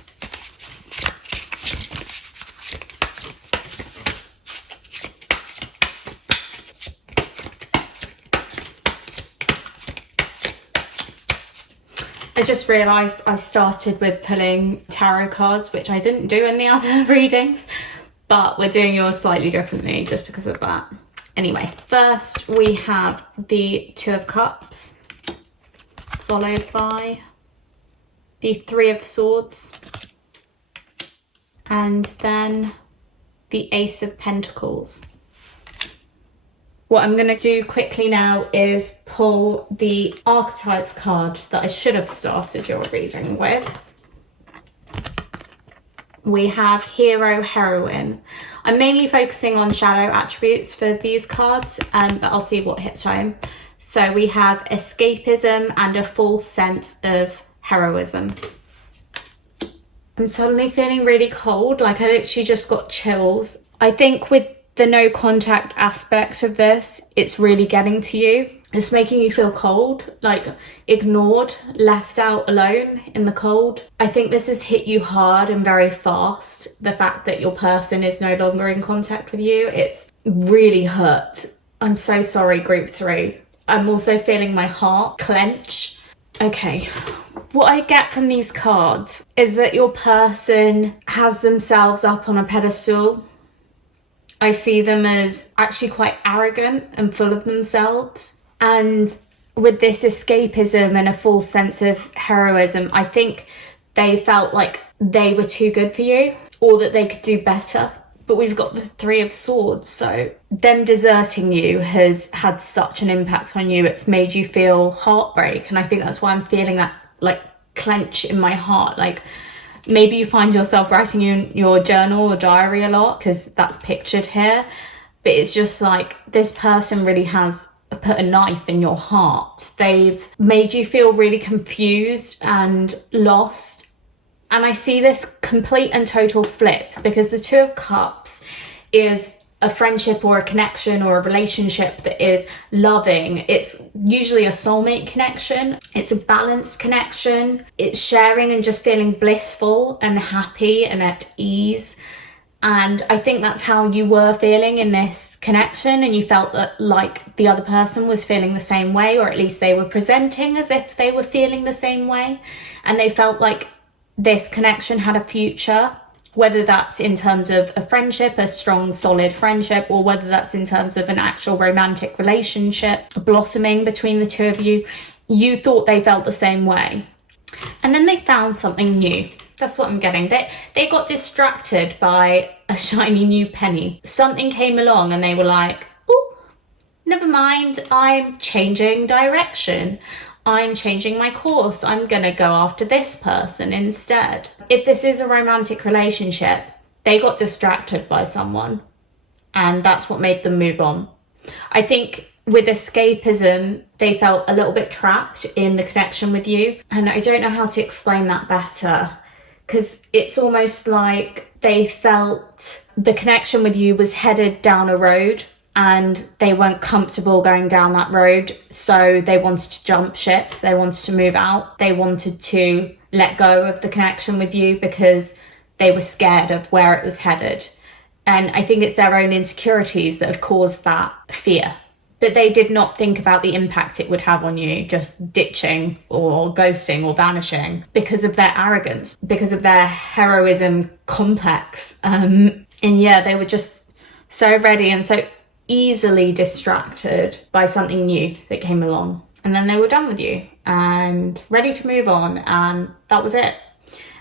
I just realised I started with pulling tarot cards, which I didn't do in the other readings. but we're doing yours slightly differently just because of that. Anyway, first we have the Two of Cups, followed by the Three of Swords, and then the Ace of Pentacles. What I'm going to do quickly now is pull the Archetype card that I should have started your reading with. We have Hero, Heroine. I'm mainly focusing on shadow attributes for these cards, but I'll see what hits home. So we have escapism and a full sense of heroism. I'm suddenly feeling really cold, like I literally just got chills. I think with the no contact aspect of this, it's really getting to you. It's making you feel cold, like ignored, left out alone in the cold. I think this has hit you hard and very fast. The fact that your person is no longer in contact with you, it's really hurt. I'm so sorry, group 3. I'm also feeling my heart clench. Okay, what I get from these cards is that your person has themselves up on a pedestal. I see them as actually quite arrogant and full of themselves. And with this escapism and a full sense of heroism, I think they felt like they were too good for you or that they could do better. But we've got the Three of Swords, so them deserting you has had such an impact on you. It's made you feel heartbreak, and I think that's why I'm feeling that like clench in my heart. Like maybe you find yourself writing in your journal or diary a lot because that's pictured here, but it's just like this person really has put a knife in your heart. They've made you feel really confused and lost. And I see this complete and total flip because the Two of Cups is a friendship or a connection or a relationship that is loving. It's usually a soulmate connection. It's a balanced connection. It's sharing and just feeling blissful and happy and at ease. And I think that's how you were feeling in this connection, and you felt that like the other person was feeling the same way, or at least they were presenting as if they were feeling the same way, and they felt like this connection had a future, whether that's in terms of a friendship, a strong solid friendship, or whether that's in terms of an actual romantic relationship blossoming between the two of you. You thought they felt the same way, and then they found something new. That's what I'm getting. They got distracted by a shiny new penny. Something came along and they were like, oh, never mind, I'm changing direction. I'm changing my course. I'm gonna go after this person instead. If this is a romantic relationship, they got distracted by someone, and that's what made them move on. I think with escapism, they felt a little bit trapped in the connection with you, and I don't know how to explain that better, because it's almost like they felt the connection with you was headed down a road and they weren't comfortable going down that road, so they wanted to jump ship. They wanted to move out. They wanted to let go of the connection with you because they were scared of where it was headed. And I think it's their own insecurities that have caused that fear. But they did not think about the impact it would have on you just ditching or ghosting or vanishing because of their arrogance, because of their heroism complex. And yeah, they were just so ready and so easily distracted by something new that came along. And then they were done with you and ready to move on, and that was it.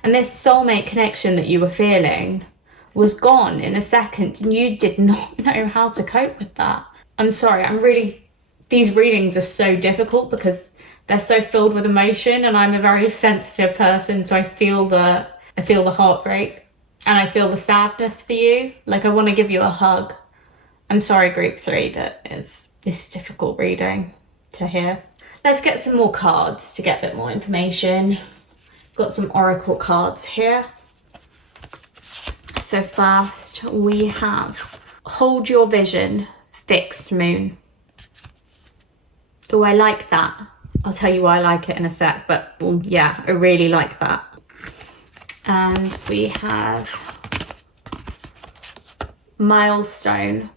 And this soulmate connection that you were feeling was gone in a second, and you did not know how to cope with that. I'm sorry, these readings are so difficult because they're so filled with emotion, and I'm a very sensitive person, so I feel the heartbreak and I feel the sadness for you. Like I want to give you a hug. I'm sorry, group 3, that is this difficult reading to hear. Let's get some more cards to get a bit more information. Got some oracle cards here. So first we have Hold Your Vision, Fixed Moon. Oh, I like that. I'll tell you why I like it in a sec, but well, yeah, I really like that. And we have Milestone.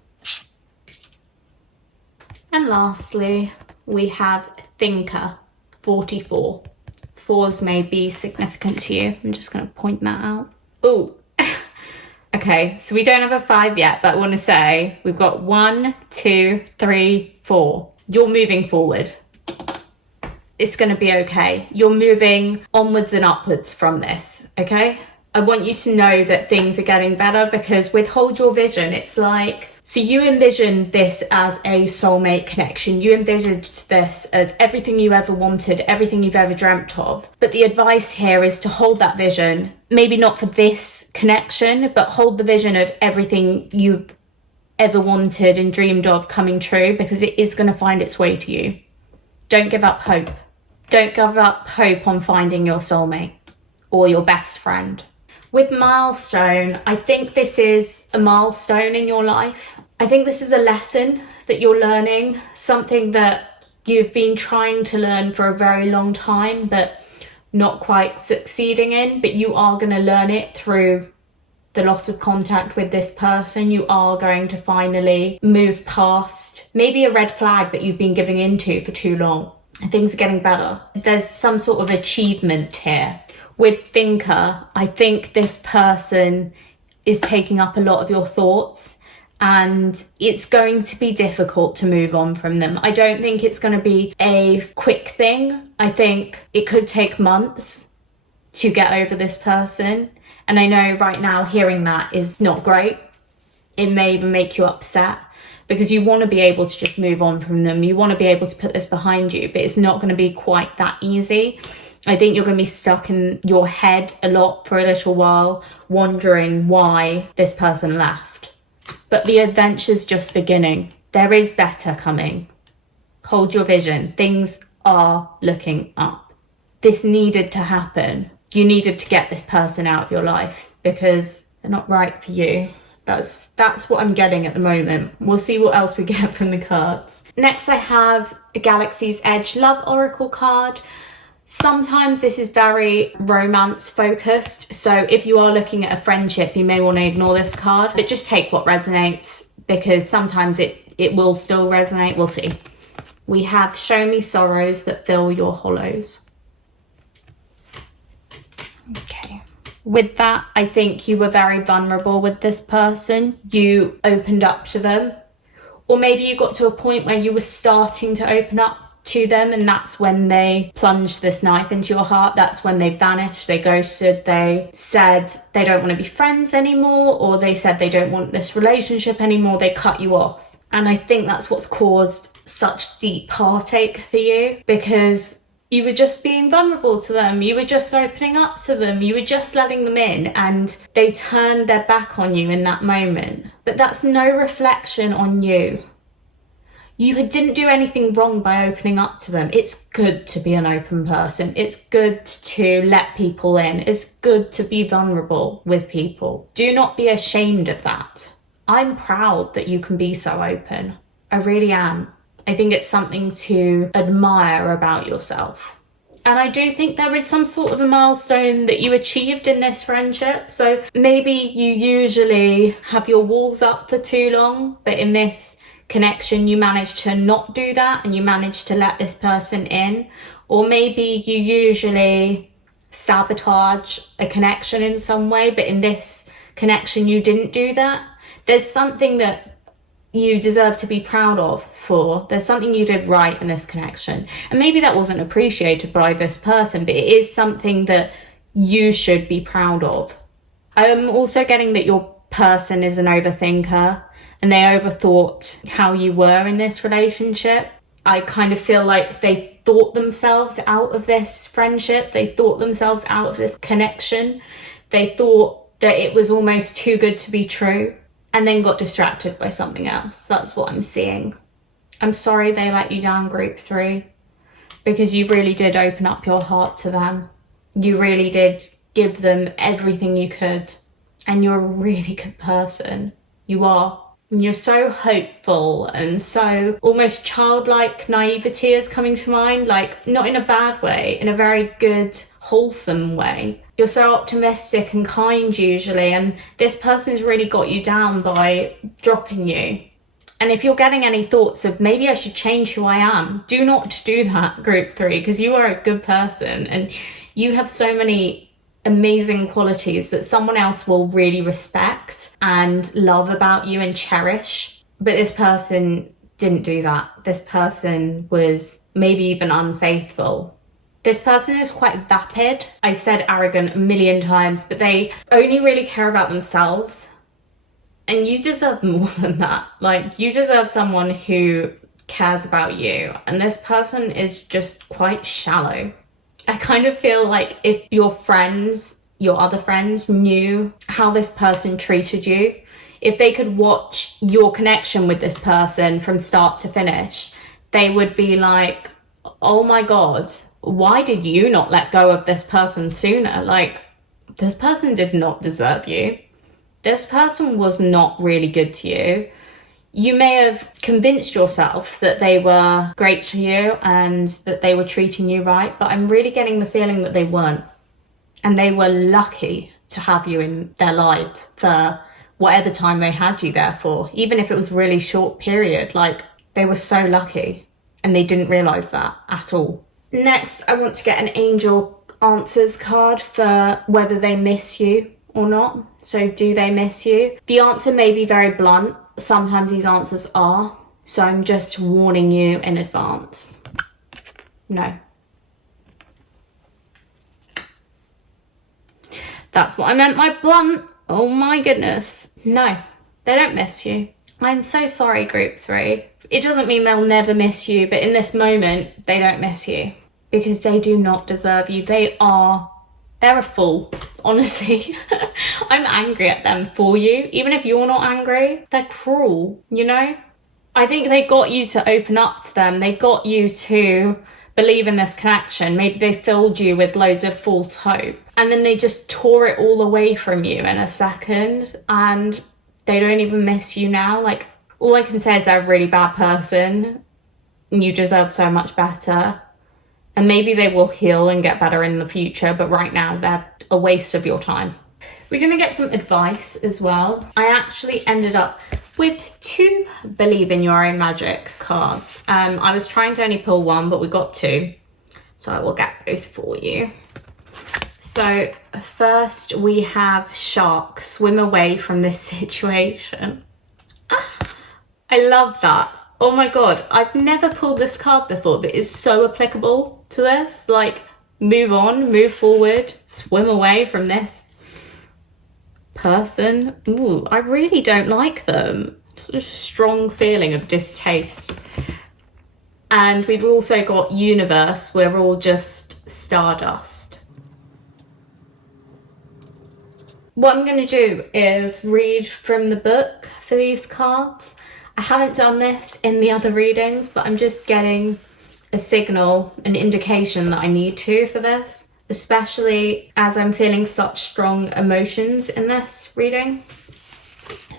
And lastly, we have Thinker, 44. 4s may be significant to you. I'm just going to point that out. Oh, Okay, so we don't have a 5 yet, but I want to say we've got 1, 2, 3, 4. You're moving forward. It's going to be okay. You're moving onwards and upwards from this, okay? I want you to know that things are getting better, because with Hold Your Vision, it's like, so you envisioned this as a soulmate connection. You envisaged this as everything you ever wanted, everything you've ever dreamt of. But the advice here is to hold that vision, maybe not for this connection, but hold the vision of everything you've ever wanted and dreamed of coming true, because it is going to find its way to you. Don't give up hope. Don't give up hope on finding your soulmate or your best friend. With milestone, I think this is a milestone in your life. I think this is a lesson that you're learning, something that you've been trying to learn for a very long time, but not quite succeeding in, but you are going to learn it through the loss of contact with this person. You are going to finally move past maybe a red flag that you've been giving into for too long. Things are getting better. There's some sort of achievement here. With thinker, I think this person is taking up a lot of your thoughts, and it's going to be difficult to move on from them. I don't think it's going to be a quick thing. I think it could take months to get over this person. And I know right now hearing that is not great. It may even make you upset, because you want to be able to just move on from them. You want to be able to put this behind you, but it's not going to be quite that easy. I think you're going to be stuck in your head a lot for a little while, wondering why this person left. But the adventure's just beginning. There is better coming. Hold your vision. Things are looking up. This needed to happen. You needed to get this person out of your life because they're not right for you. That's what I'm getting at the moment. We'll see what else we get from the cards. Next, I have a Galaxy's Edge Love Oracle card. Sometimes this is very romance focused, so if you are looking at a friendship, you may want to ignore this card, but just take what resonates, because sometimes it will still resonate. We'll see. We have Show Me Sorrows That Fill Your Hollows. Okay. With that, I think you were very vulnerable with this person. You opened up to them, or maybe you got to a point where you were starting to open up to them, and that's when they plunged this knife into your heart. That's when they vanished, they ghosted, they said they don't want to be friends anymore, or they said they don't want this relationship anymore. They cut you off. And I think that's what's caused such deep heartache for you, because you were just being vulnerable to them. You were just opening up to them. You were just letting them in, and they turned their back on you in that moment. But that's no reflection on you. You didn't do anything wrong by opening up to them. It's good to be an open person. It's good to let people in. It's good to be vulnerable with people. Do not be ashamed of that. I'm proud that you can be so open. I really am. I think it's something to admire about yourself. And I do think there is some sort of a milestone that you achieved in this friendship. So maybe you usually have your walls up for too long, but in this connection you managed to not do that, and you managed to let this person in. Or maybe you usually sabotage a connection in some way, but in this connection you didn't do that. There's something that you deserve to be proud of for. There's something you did right in this connection, and maybe that wasn't appreciated by this person, but it is something that you should be proud of. I'm also getting that your person is an overthinker, and they overthought how you were in this relationship. I kind of feel like they thought themselves out of this friendship. They thought themselves out of this connection. They thought that it was almost too good to be true, and then got distracted by something else. That's what I'm seeing. I'm sorry they let you down, group 3, because you really did open up your heart to them. You really did give them everything you could, and you're a really good person. You are. And you're so hopeful, and so almost childlike naivety is coming to mind, like not in a bad way, in a very good, wholesome way. You're so optimistic and kind usually, and this person's really got you down by dropping you. And if you're getting any thoughts of maybe I should change who I am, do not do that, group 3, because you are a good person and you have so many amazing qualities that someone else will really respect and love about you and cherish. But this person didn't do that. This person was maybe even unfaithful. This person is quite vapid. I said arrogant a million times, but they only really care about themselves. And you deserve more than that. Like, you deserve someone who cares about you. And this person is just quite shallow. I kind of feel like if your friends, your other friends, knew how this person treated you, if they could watch your connection with this person from start to finish, they would be like, oh my God, why did you not let go of this person sooner? Like, this person did not deserve you. This person was not really good to you. You may have convinced yourself that they were great to you and that they were treating you right, but I'm really getting the feeling that they weren't. And they were lucky to have you in their lives for whatever time they had you there for, even if it was a really short period. Like, they were so lucky and they didn't realise that at all. Next, I want to get an angel answers card for whether they miss you or not. So do they miss you? The answer may be very blunt. Sometimes these answers are. So I'm just warning you in advance. No. That's what I meant by blunt. Oh my goodness. No, they don't miss you. I'm so sorry, group 3. It doesn't mean they'll never miss you, but in this moment, they don't miss you because they do not deserve you. They're a fool, honestly. I'm angry at them for you. Even if you're not angry, they're cruel, you know? I think they got you to open up to them. They got you to believe in this connection. Maybe they filled you with loads of false hope. And then they just tore it all away from you in a second. And they don't even miss you now. Like, all I can say is they're a really bad person. And you deserve so much better. And maybe they will heal and get better in the future, but right now they're a waste of your time. We're going to get some advice as well. I actually ended up with 2 Believe in Your Own Magic cards. I was trying to only pull 1, but we got 2. So I will get both for you. So first we have Shark, swim away from this situation. I love that. Oh my God, I've never pulled this card before, but it's so applicable to this. Like, move on, move forward, swim away from this person. Ooh, I really don't like them. Just a strong feeling of distaste. And we've also got Universe, we're all just stardust. What I'm going to do is read from the book for these cards. I haven't done this in the other readings, but I'm just getting a signal, an indication that I need to for this, especially as I'm feeling such strong emotions in this reading.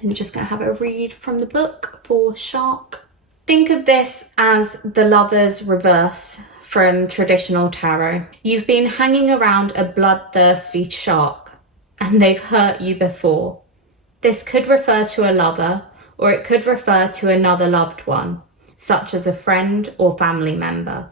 I'm just going to have a read from the book for Shark. Think of this as the Lover's reverse from traditional tarot. You've been hanging around a bloodthirsty shark, and they've hurt you before. This could refer to a lover, or it could refer to another loved one, such as a friend or family member.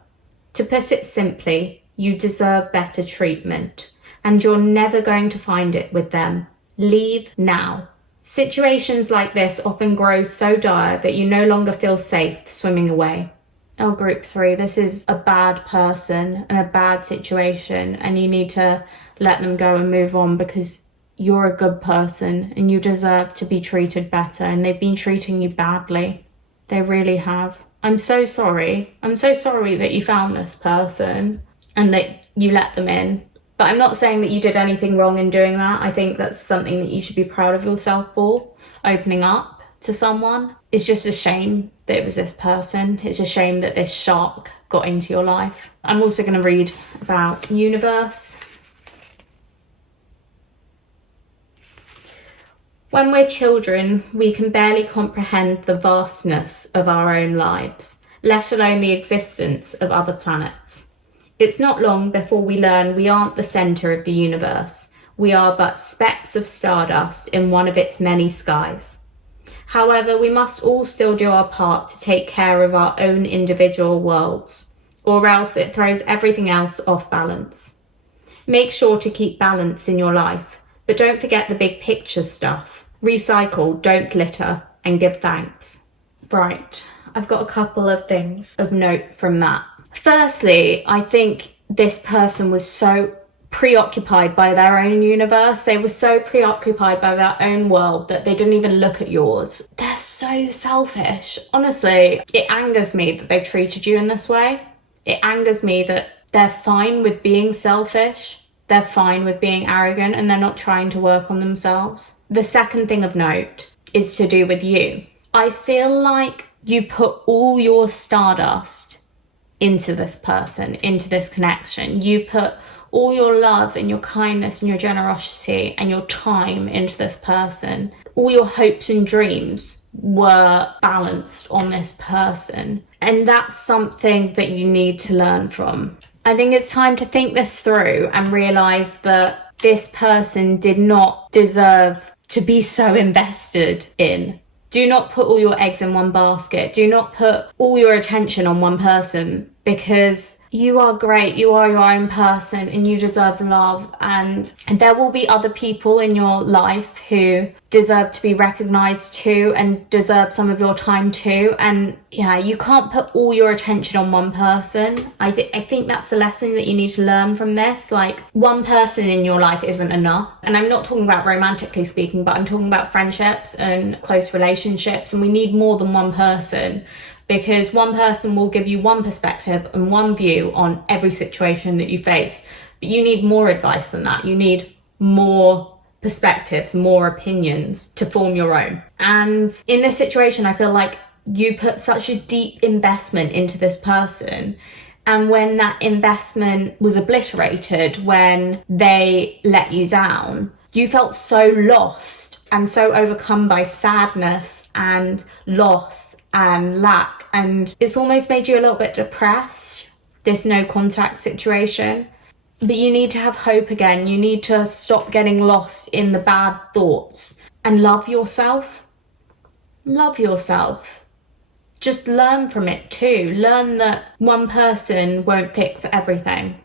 To put it simply, you deserve better treatment, and you're never going to find it with them. Leave now. Situations like this often grow so dire that you no longer feel safe swimming away. Oh, group 3, this is a bad person and a bad situation, and you need to let them go and move on because you're a good person and you deserve to be treated better, and they've been treating you badly. They really have. I'm so sorry. I'm so sorry that you found this person and that you let them in. But I'm not saying that you did anything wrong in doing that. I think that's something that you should be proud of yourself for, opening up to someone. It's just a shame that it was this person. It's a shame that this shark got into your life. I'm also going to read about Universe. When we're children, we can barely comprehend the vastness of our own lives, let alone the existence of other planets. It's not long before we learn we aren't the centre of the universe. We are but specks of stardust in one of its many skies. However, we must all still do our part to take care of our own individual worlds, or else it throws everything else off balance. Make sure to keep balance in your life, but don't forget the big picture stuff. Recycle, don't glitter, and give thanks. Right, I've got a couple of things of note from that. Firstly, I think this person was so preoccupied by their own universe. They were so preoccupied by their own world that they didn't even look at yours. They're so selfish. Honestly, it angers me that they've treated you in this way. It angers me that they're fine with being selfish. They're fine with being arrogant, and they're not trying to work on themselves. The second thing of note is to do with you. I feel like you put all your stardust into this person, into this connection. You put all your love and your kindness and your generosity and your time into this person. All your hopes and dreams were balanced on this person. And that's something that you need to learn from. I think it's time to think this through and realise that this person did not deserve to be so invested in. Do not put all your eggs in one basket. Do not put all your attention on one person, because you are great, you are your own person, and you deserve love, and there will be other people in your life who deserve to be recognised too and deserve some of your time too. And yeah, you can't put all your attention on one person. I think that's the lesson that you need to learn from this. Like, one person in your life isn't enough. And I'm not talking about romantically speaking, but I'm talking about friendships and close relationships, and we need more than one person. Because one person will give you one perspective and one view on every situation that you face. But you need more advice than that. You need more perspectives, more opinions to form your own. And in this situation, I feel like you put such a deep investment into this person. And when that investment was obliterated, when they let you down, you felt so lost and so overcome by sadness and loss and lack, and it's almost made you a little bit depressed, this no contact situation. But you need to have hope again. You need to stop getting lost in the bad thoughts and love yourself. Love yourself. Just learn from it too. Learn that one person won't fix everything.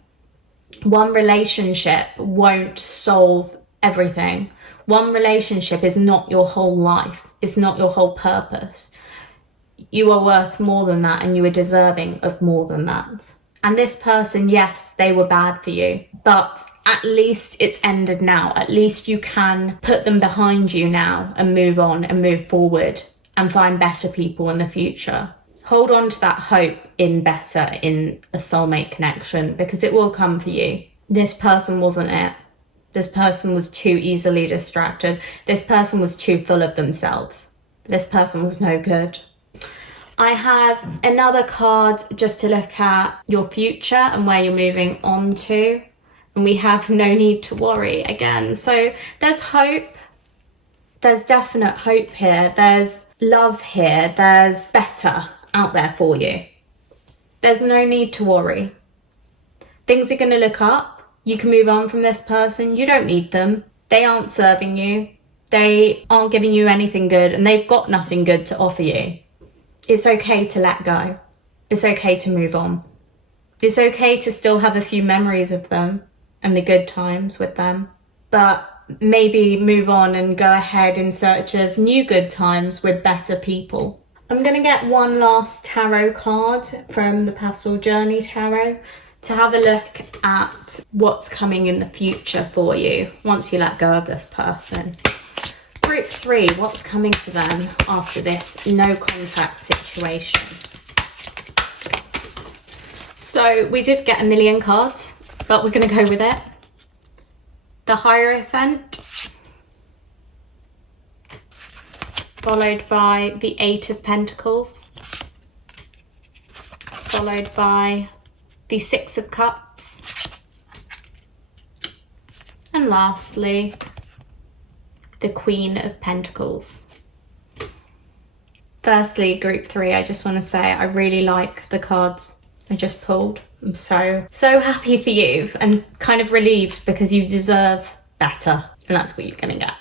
One relationship won't solve everything. One relationship is not your whole life. It's not your whole purpose. You are worth more than that, and you are deserving of more than that. And this person, yes, they were bad for you, but at least it's ended now. At least you can put them behind you now and move on and move forward and find better people in the future. Hold on to that hope in a soulmate connection, because it will come for you. This person wasn't it. This person was too easily distracted. This person was too full of themselves. This person was no good. I have another card just to look at your future and where you're moving on to. And we have no need to worry again. So there's hope. There's definite hope here. There's love here. There's better out there for you. There's no need to worry. Things are going to look up. You can move on from this person. You don't need them. They aren't serving you. They aren't giving you anything good, and they've got nothing good to offer you. It's okay to let go. It's okay to move on. It's okay to still have a few memories of them and the good times with them, but maybe move on and go ahead in search of new good times with better people. I'm going to get one last tarot card from the Pastel Journey Tarot to have a look at what's coming in the future for you once you let go of this person. Group 3, what's coming for them after this no contact situation? So we did get a million cards, but we're going to go with it. The Hierophant, followed by the 8 of Pentacles, followed by the 6 of Cups, and lastly the Queen of Pentacles. Firstly, group 3, I just want to say I really like the cards I just pulled. I'm so happy for you, and kind of relieved, because you deserve better, and that's what you're gonna get.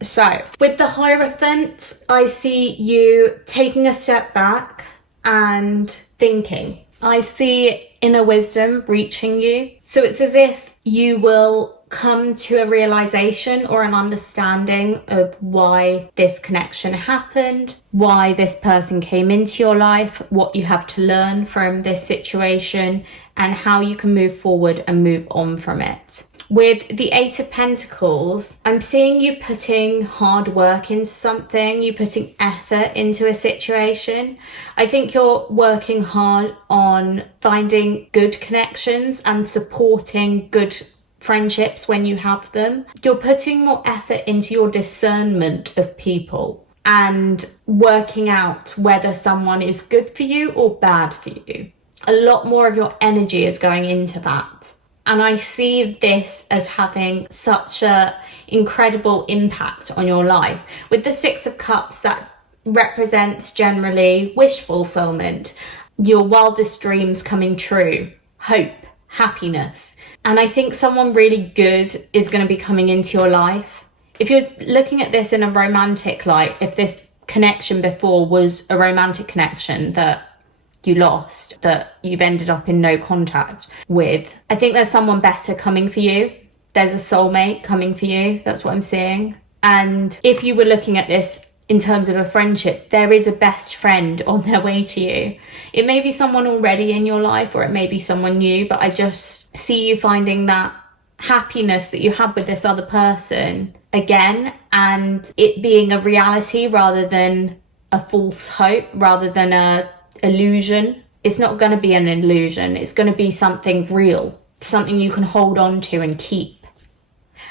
So with the Hierophant, I see you taking a step back and thinking. I see inner wisdom reaching you. So it's as if you will come to a realization or an understanding of why this connection happened, why this person came into your life, what you have to learn from this situation, and how you can move forward and move on from it. With the Eight of Pentacles, I'm seeing you putting hard work into something, you putting effort into a situation. I think you're working hard on finding good connections and supporting good friendships when you have them. You're putting more effort into your discernment of people and working out whether someone is good for you or bad for you. A lot more of your energy is going into that. And I see this as having such a incredible impact on your life. With the Six of Cups, that represents generally wish fulfillment, your wildest dreams coming true, hope, happiness. And I think someone really good is going to be coming into your life. If you're looking at this in a romantic light, if this connection before was a romantic connection that you lost, that you've ended up in no contact with, I think there's someone better coming for you. There's a soulmate coming for you. That's what I'm seeing. And if you were looking at this in terms of a friendship, there is a best friend on their way to you. It may be someone already in your life, or it may be someone new, but I just see you finding that happiness that you had with this other person again, and it being a reality rather than a false hope, rather than a illusion. It's not going to be an illusion. It's going to be something real, something you can hold on to and keep.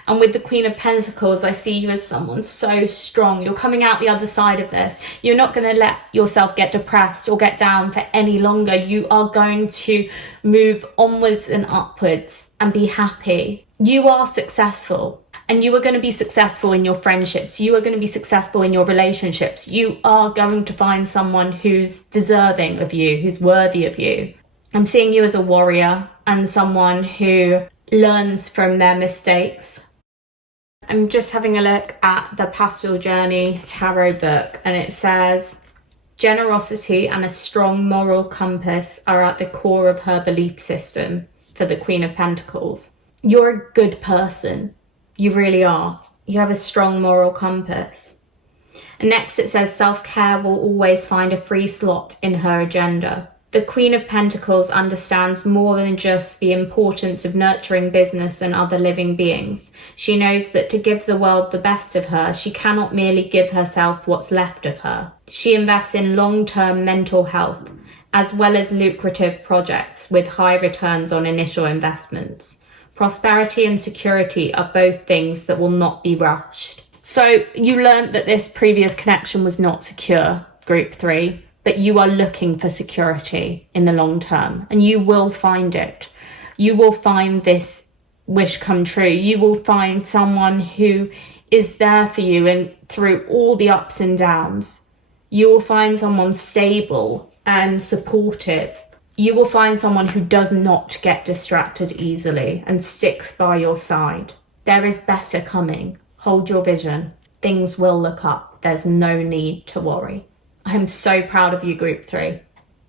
And with the Queen of Pentacles, I see you as someone so strong. You're coming out the other side of this. You're not going to let yourself get depressed or get down for any longer. You are going to move onwards and upwards and be happy. You are successful. And you are going to be successful in your friendships. You are going to be successful in your relationships. You are going to find someone who's deserving of you, who's worthy of you. I'm seeing you as a warrior and someone who learns from their mistakes. I'm just having a look at the Pastel Journey tarot book, and it says, generosity and a strong moral compass are at the core of her belief system for the Queen of Pentacles. You're a good person. You really are. You have a strong moral compass. And next it says self-care will always find a free slot in her agenda. The Queen of Pentacles understands more than just the importance of nurturing business and other living beings. She knows that to give the world the best of her, she cannot merely give herself what's left of her. She invests in long-term mental health, as well as lucrative projects with high returns on initial investments. Prosperity and security are both things that will not be rushed. So you learned that this previous connection was not secure, Group 3, but you are looking for security in the long term, and you will find it. You will find this wish come true. You will find someone who is there for you and through all the ups and downs. You will find someone stable and supportive. You will find someone who does not get distracted easily and sticks by your side. There is better coming. Hold your vision. Things will look up. There's no need to worry. I'm so proud of you, Group 3.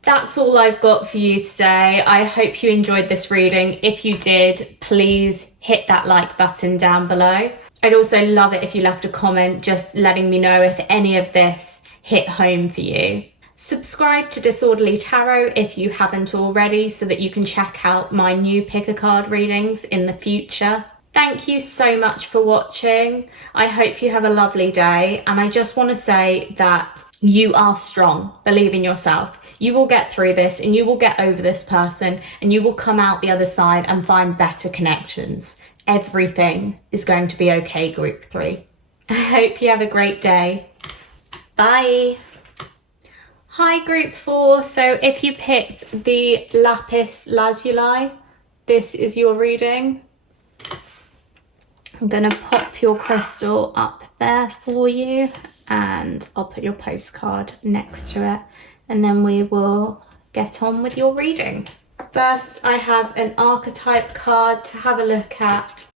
That's all I've got for you today. I hope you enjoyed this reading. If you did, please hit that like button down below. I'd also love it if you left a comment just letting me know if any of this hit home for you. Subscribe to Disorderly Tarot if you haven't already, so that you can check out my new pick a card readings in the future. Thank you so much for watching. I hope you have a lovely day, and I just want to say that you are strong. Believe in yourself. You will get through this, and you will get over this person, and you will come out the other side and find better connections. Everything is going to be okay, Group 3. I hope you have a great day. Bye. Hi, Group 4. So if you picked the Lapis Lazuli, this is your reading. I'm going to pop your crystal up there for you, and I'll put your postcard next to it, and then we will get on with your reading. First, I have an archetype card to have a look at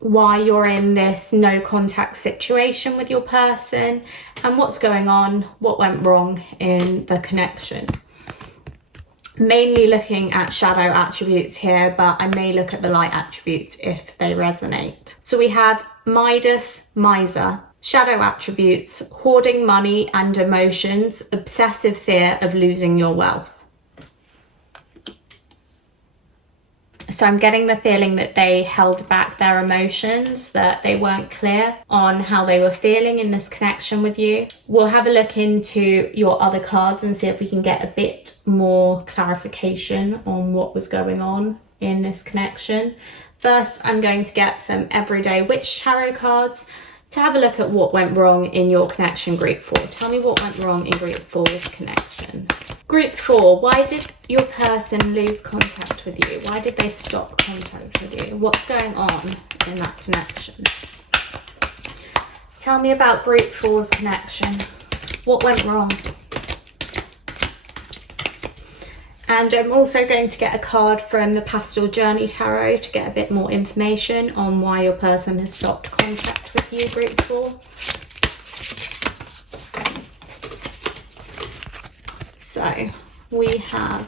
why you're in this no contact situation with your person and what's going on, what went wrong in the connection. mainly looking at shadow attributes here, but I may look at the light attributes if they resonate. So we have Midas, miser. Shadow attributes: hoarding money and emotions, obsessive fear of losing your wealth. So I'm getting the feeling that they held back their emotions, that they weren't clear on how they were feeling in this connection with you. We'll have a look into your other cards and see if we can get a bit more clarification on what was going on in this connection. First, I'm going to get some Everyday Witch Tarot cards to have a look at what went wrong in your connection, Group 4. Tell me what went wrong in Group 4's connection. Group 4, why did your person lose contact with you? Why did they stop contact with you? What's going on in that connection? Tell me about Group 4's connection. What went wrong? And I'm also going to get a card from the Pastel Journey Tarot to get a bit more information on why your person has stopped contact with you, Group 4. So we have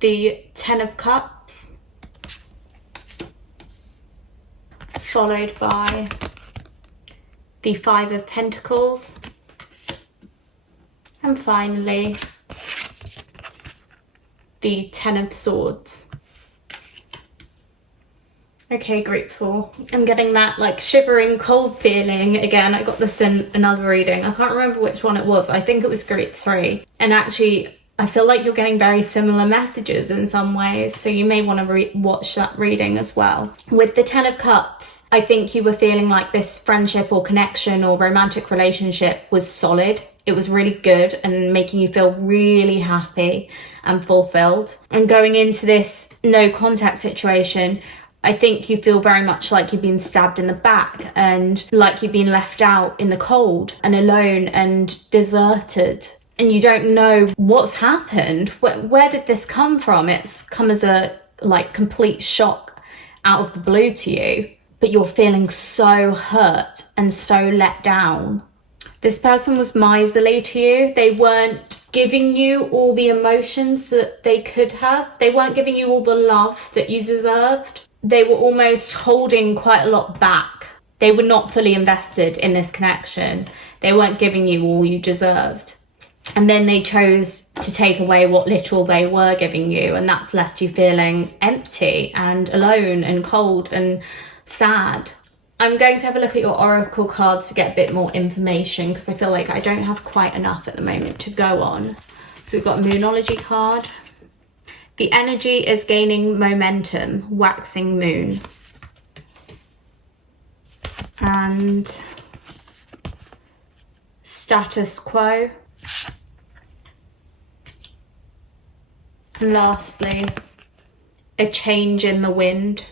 the Ten of Cups, followed by the Five of Pentacles, and finally the Ten of Swords. Okay, Group 4. I'm getting that like shivering cold feeling again. I got this in another reading. I can't remember which one it was. I think it was Group 3. And actually, I feel like you're getting very similar messages in some ways. So you may want to watch that reading as well. With the Ten of Cups, I think you were feeling like this friendship or connection or romantic relationship was solid. It was really good and making you feel really happy and fulfilled. And going into this no contact situation, I think you feel very much like you've been stabbed in the back and like you've been left out in the cold and alone and deserted. And you don't know what's happened. Where did this come from? It's come as a like complete shock out of the blue to you, but you're feeling so hurt and so let down. This person was miserly to you. They weren't giving you all the emotions that they could have. They weren't giving you all the love that you deserved. They were almost holding quite a lot back. They were not fully invested in this connection. They weren't giving you all you deserved. And then they chose to take away what little they were giving you, and that's left you feeling empty and alone and cold and sad. I'm going to have a look at your oracle cards to get a bit more information because I feel like I don't have quite enough at the moment to go on. So we've got a Moonology card. The energy is gaining momentum, waxing moon. And status quo. And lastly, a change in the wind.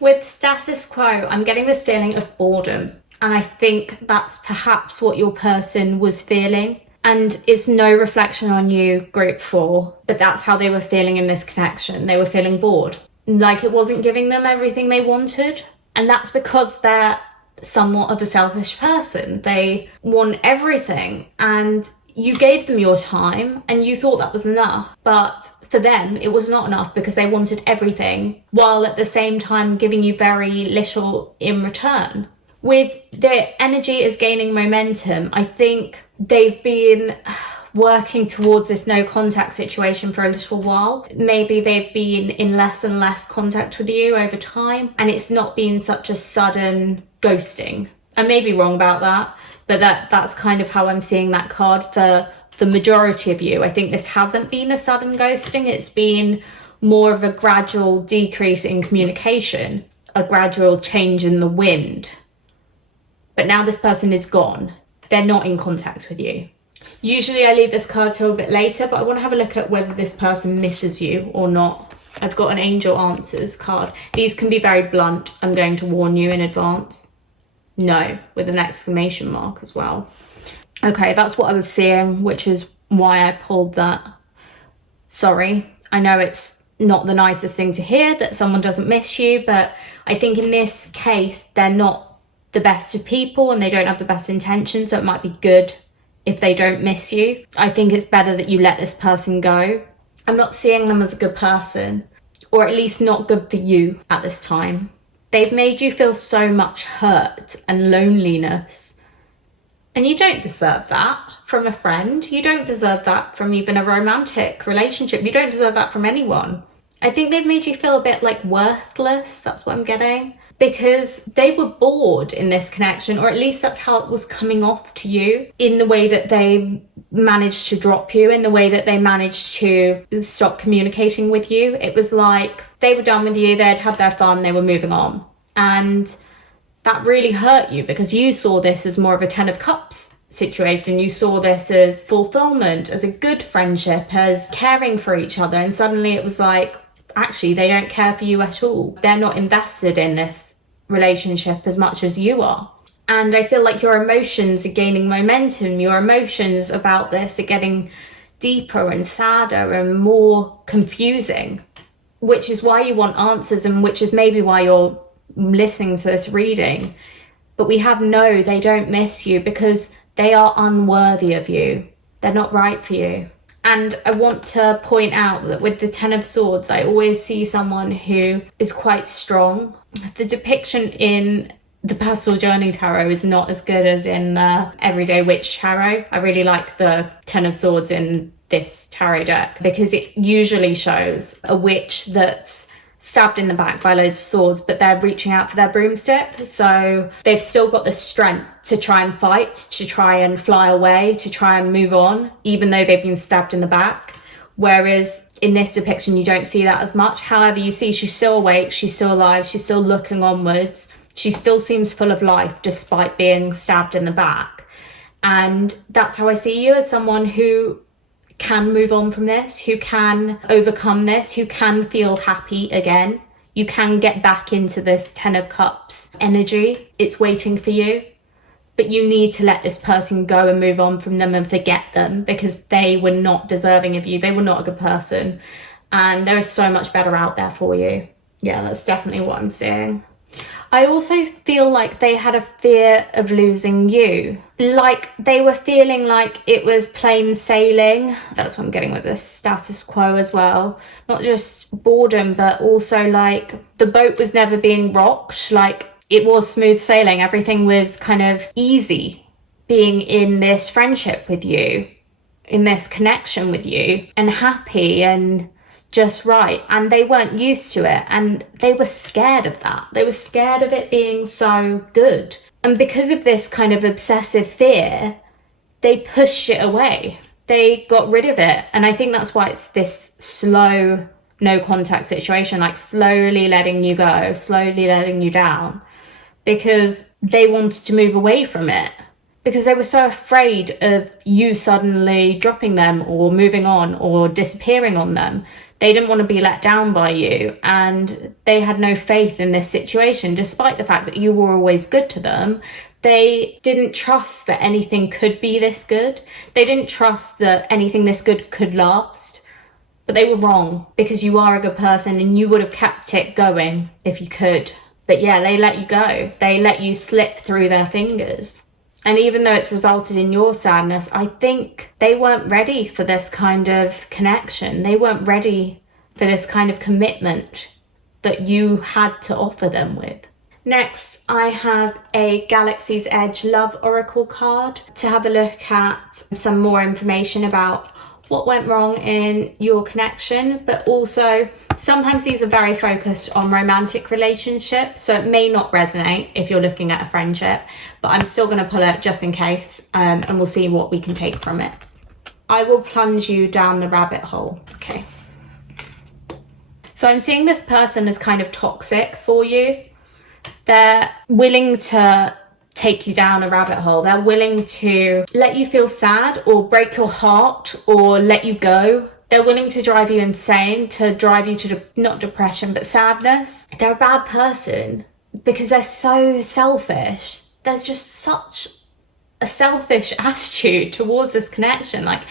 With status quo, I'm getting this feeling of boredom. And I think that's perhaps what your person was feeling. And it's no reflection on you, Group 4, but that's how they were feeling in this connection. They were feeling bored. Like it wasn't giving them everything they wanted. And that's because they're somewhat of a selfish person. They want everything. And you gave them your time and you thought that was enough. But for them, it was not enough because they wanted everything while at the same time giving you very little in return. With their energy is gaining momentum, I think they've been working towards this no contact situation for a little while. Maybe they've been in less and less contact with you over time, and it's not been such a sudden ghosting. I may be wrong about that, but that's kind of how I'm seeing that card for the majority of you. I think this hasn't been a sudden ghosting. It's been more of a gradual decrease in communication, a gradual change in the wind. But now this person is gone. They're not in contact with you. Usually I leave this card till a bit later, but I want to have a look at whether this person misses you or not. I've got an Angel Answers card. These can be very blunt. I'm going to warn you in advance. No, with an exclamation mark as well. Okay, that's what I was seeing, which is why I pulled that. Sorry, I know it's not the nicest thing to hear that someone doesn't miss you, but I think in this case, they're not the best of people and they don't have the best intentions, so it might be good if they don't miss you. I think it's better that you let this person go. I'm not seeing them as a good person, or at least not good for you at this time. They've made you feel so much hurt and loneliness, and you don't deserve that from a friend. You don't deserve that from even a romantic relationship. You don't deserve that from anyone. I think they've made you feel a bit like worthless. That's what I'm getting. Because they were bored in this connection, or at least that's how it was coming off to you, in the way that they managed to drop you, in the way that they managed to stop communicating with you. It was like they were done with you, they'd had their fun, they were moving on. And that really hurt you because you saw this as more of a 10 of Cups situation. You saw this as fulfillment, as a good friendship, as caring for each other. And suddenly it was like, actually, they don't care for you at all. They're not invested in this relationship as much as you are. And I feel like your emotions are gaining momentum. Your emotions about this are getting deeper and sadder and more confusing, which is why you want answers, and which is maybe why you're listening to this reading. But we have no, they don't miss you because they are unworthy of you. They're not right for you. And I want to point out that with the 10 of Swords, I always see someone who is quite strong. The depiction in the Pastel Journey Tarot is not as good as in the Everyday Witch Tarot. I really like the 10 of Swords in this tarot deck because it usually shows a witch that's stabbed in the back by loads of swords, but they're reaching out for their broomstick. So they've still got the strength to try and fight, to try and fly away, to try and move on, even though they've been stabbed in the back. Whereas in this depiction, you don't see that as much. However, you see she's still awake, she's still alive, she's still looking onwards. She still seems full of life despite being stabbed in the back. And that's how I see you, as someone who can move on from this, who can overcome this, who can feel happy again. You can get back into this 10 of Cups energy. It's waiting for you. But you need to let this person go and move on from them and forget them, because they were not deserving of you. They were not a good person. And there is so much better out there for you. Yeah, that's definitely what I'm seeing. I also feel like they had a fear of losing you. Like they were feeling like it was plain sailing. That's what I'm getting with this status quo as well. Not just boredom, but also like the boat was never being rocked. Like it was smooth sailing. Everything was kind of easy being in this friendship with you, in this connection with you, and happy and just right. And they weren't used to it, and they were scared of that. They were scared of it being so good, and because of this kind of obsessive fear, they pushed it away. They got rid of it. And I think that's why it's this slow no contact situation, like slowly letting you go, slowly letting you down, because they wanted to move away from it, because they were so afraid of you suddenly dropping them or moving on or disappearing on them. They didn't want to be let down by you, and they had no faith in this situation, despite the fact that you were always good to them. They didn't trust that anything could be this good. They didn't trust that anything this good could last. But they were wrong, because you are a good person and you would have kept it going if you could. But yeah, they let you go. They let you slip through their fingers. And even though it's resulted in your sadness, I think they weren't ready for this kind of connection. They weren't ready for this kind of commitment that you had to offer them with. Next, I have a Galaxy's Edge Love Oracle card to have a look at some more information about what went wrong in your connection, but also sometimes these are very focused on romantic relationships, so it may not resonate if you're looking at a friendship, but I'm still going to pull it just in case, and we'll see what we can take from it. I will plunge you down the rabbit hole. Okay. So I'm seeing this person as kind of toxic for you. They're willing to take you down a rabbit hole. They're willing to let you feel sad or break your heart or let you go. They're willing to drive you insane, to drive you to not depression, but sadness. They're a bad person because they're so selfish. There's just such a selfish attitude towards this connection. Like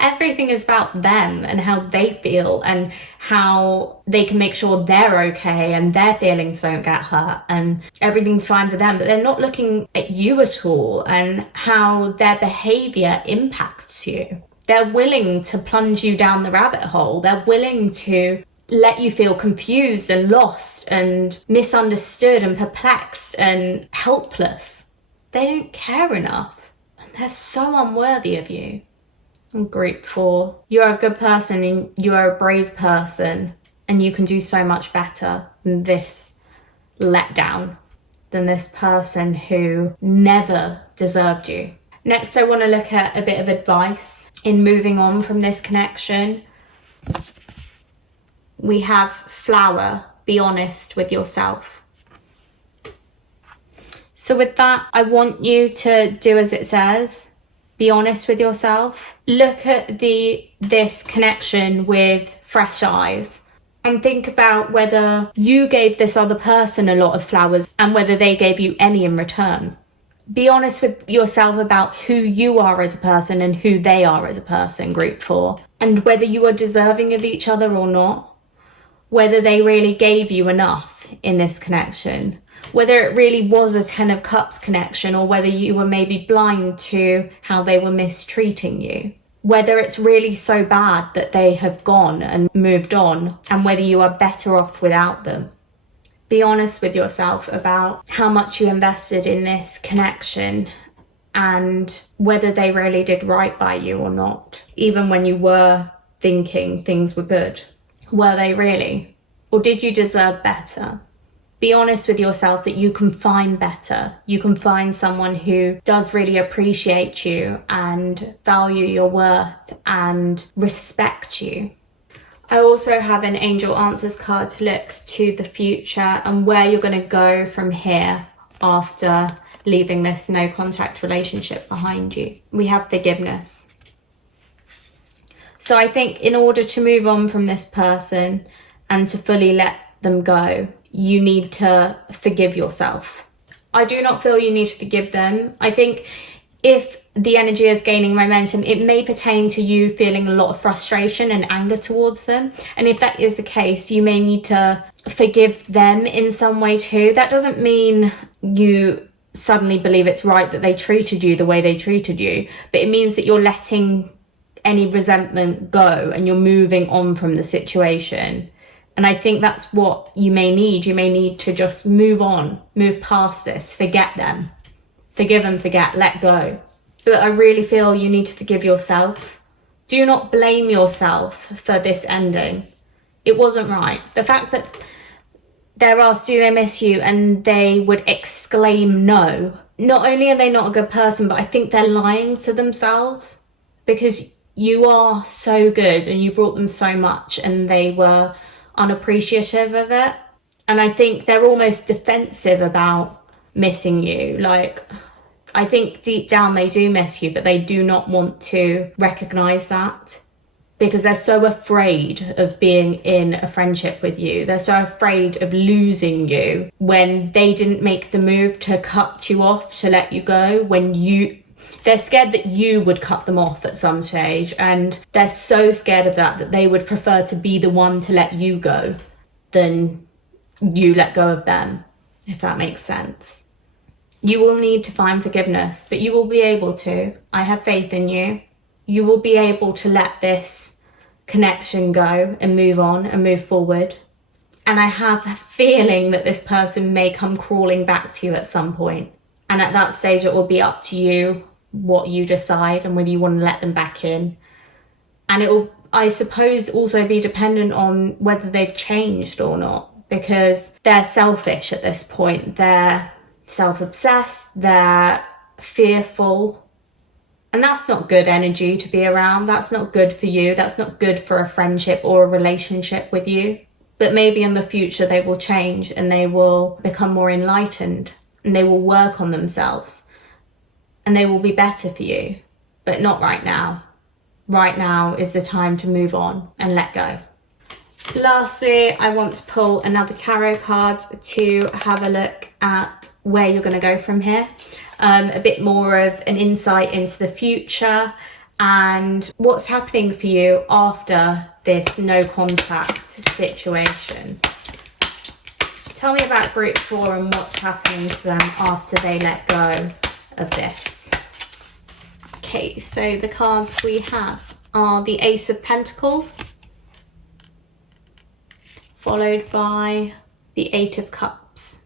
Everything is about them and how they feel and how they can make sure they're okay and their feelings don't get hurt and everything's fine for them. But they're not looking at you at all and how their behavior impacts you. They're willing to plunge you down the rabbit hole. They're willing to let you feel confused and lost and misunderstood and perplexed and helpless. They don't care enough and they're so unworthy of you. And group 4, you're a good person and you are a brave person and you can do so much better than this letdown, than this person who never deserved you. Next, I want to look at a bit of advice in moving on from this connection. We have flower, be honest with yourself. So with that, I want you to do as it says. Be honest with yourself. Look at this connection with fresh eyes and think about whether you gave this other person a lot of flowers and whether they gave you any in return. Be honest with yourself about who you are as a person and who they are as a person, group 4, and whether you are deserving of each other or not, whether they really gave you enough in this connection, whether it really was a 10 of Cups connection or whether you were maybe blind to how they were mistreating you, whether it's really so bad that they have gone and moved on and whether you are better off without them. Be honest with yourself about how much you invested in this connection and whether they really did right by you or not, even when you were thinking things were good. Were they really? Or did you deserve better? Be honest with yourself that you can find better. You can find someone who does really appreciate you and value your worth and respect you. I also have an Angel Answers card to look to the future and where you're going to go from here after leaving this no contact relationship behind you. We have forgiveness. So I think in order to move on from this person and to fully let them go, you need to forgive yourself. I do not feel you need to forgive them. I think if the energy is gaining momentum, it may pertain to you feeling a lot of frustration and anger towards them. And if that is the case, you may need to forgive them in some way too. That doesn't mean you suddenly believe it's right that they treated you the way they treated you, but it means that you're letting any resentment go and you're moving on from the situation. And I think that's what you may need. You may need to just move on, move past this, forget them, forgive and forget, let go. But I really feel you need to forgive yourself. Do not blame yourself for this ending. It wasn't right. The fact that they're asked, do they miss you? And they would exclaim no. Not only are they not a good person, but I think they're lying to themselves, because you are so good and you brought them so much and they were unappreciative of it. And I think they're almost defensive about missing you. Like, I think deep down they do miss you, but they do not want to recognize that because they're so afraid of being in a friendship with you. They're so afraid of losing you when they didn't make the move to cut you off, to let you go, they're scared that you would cut them off at some stage, and they're so scared of that they would prefer to be the one to let you go than you let go of them, if that makes sense. You will need to find forgiveness, but you will be able to. I have faith in you. You will be able to let this connection go and move on and move forward. And I have a feeling that this person may come crawling back to you at some point. And at that stage, it will be up to you what you decide and whether you want to let them back in. And it will, I suppose, also be dependent on whether they've changed or not, because they're selfish at this point. They're self-obsessed, they're fearful, and that's not good energy to be around. That's not good for you. That's not good for a friendship or a relationship with you. But maybe in the future they will change and they will become more enlightened and they will work on themselves and they will be better for you, but not right now. Right now is the time to move on and let go. Lastly, I want to pull another tarot card to have a look at where you're going to go from here. A bit more of an insight into the future and what's happening for you after this no contact situation. Tell me about group 4 and what's happening to them after they let go of this. Okay, so the cards we have are the Ace of Pentacles, followed by the Eight of Cups.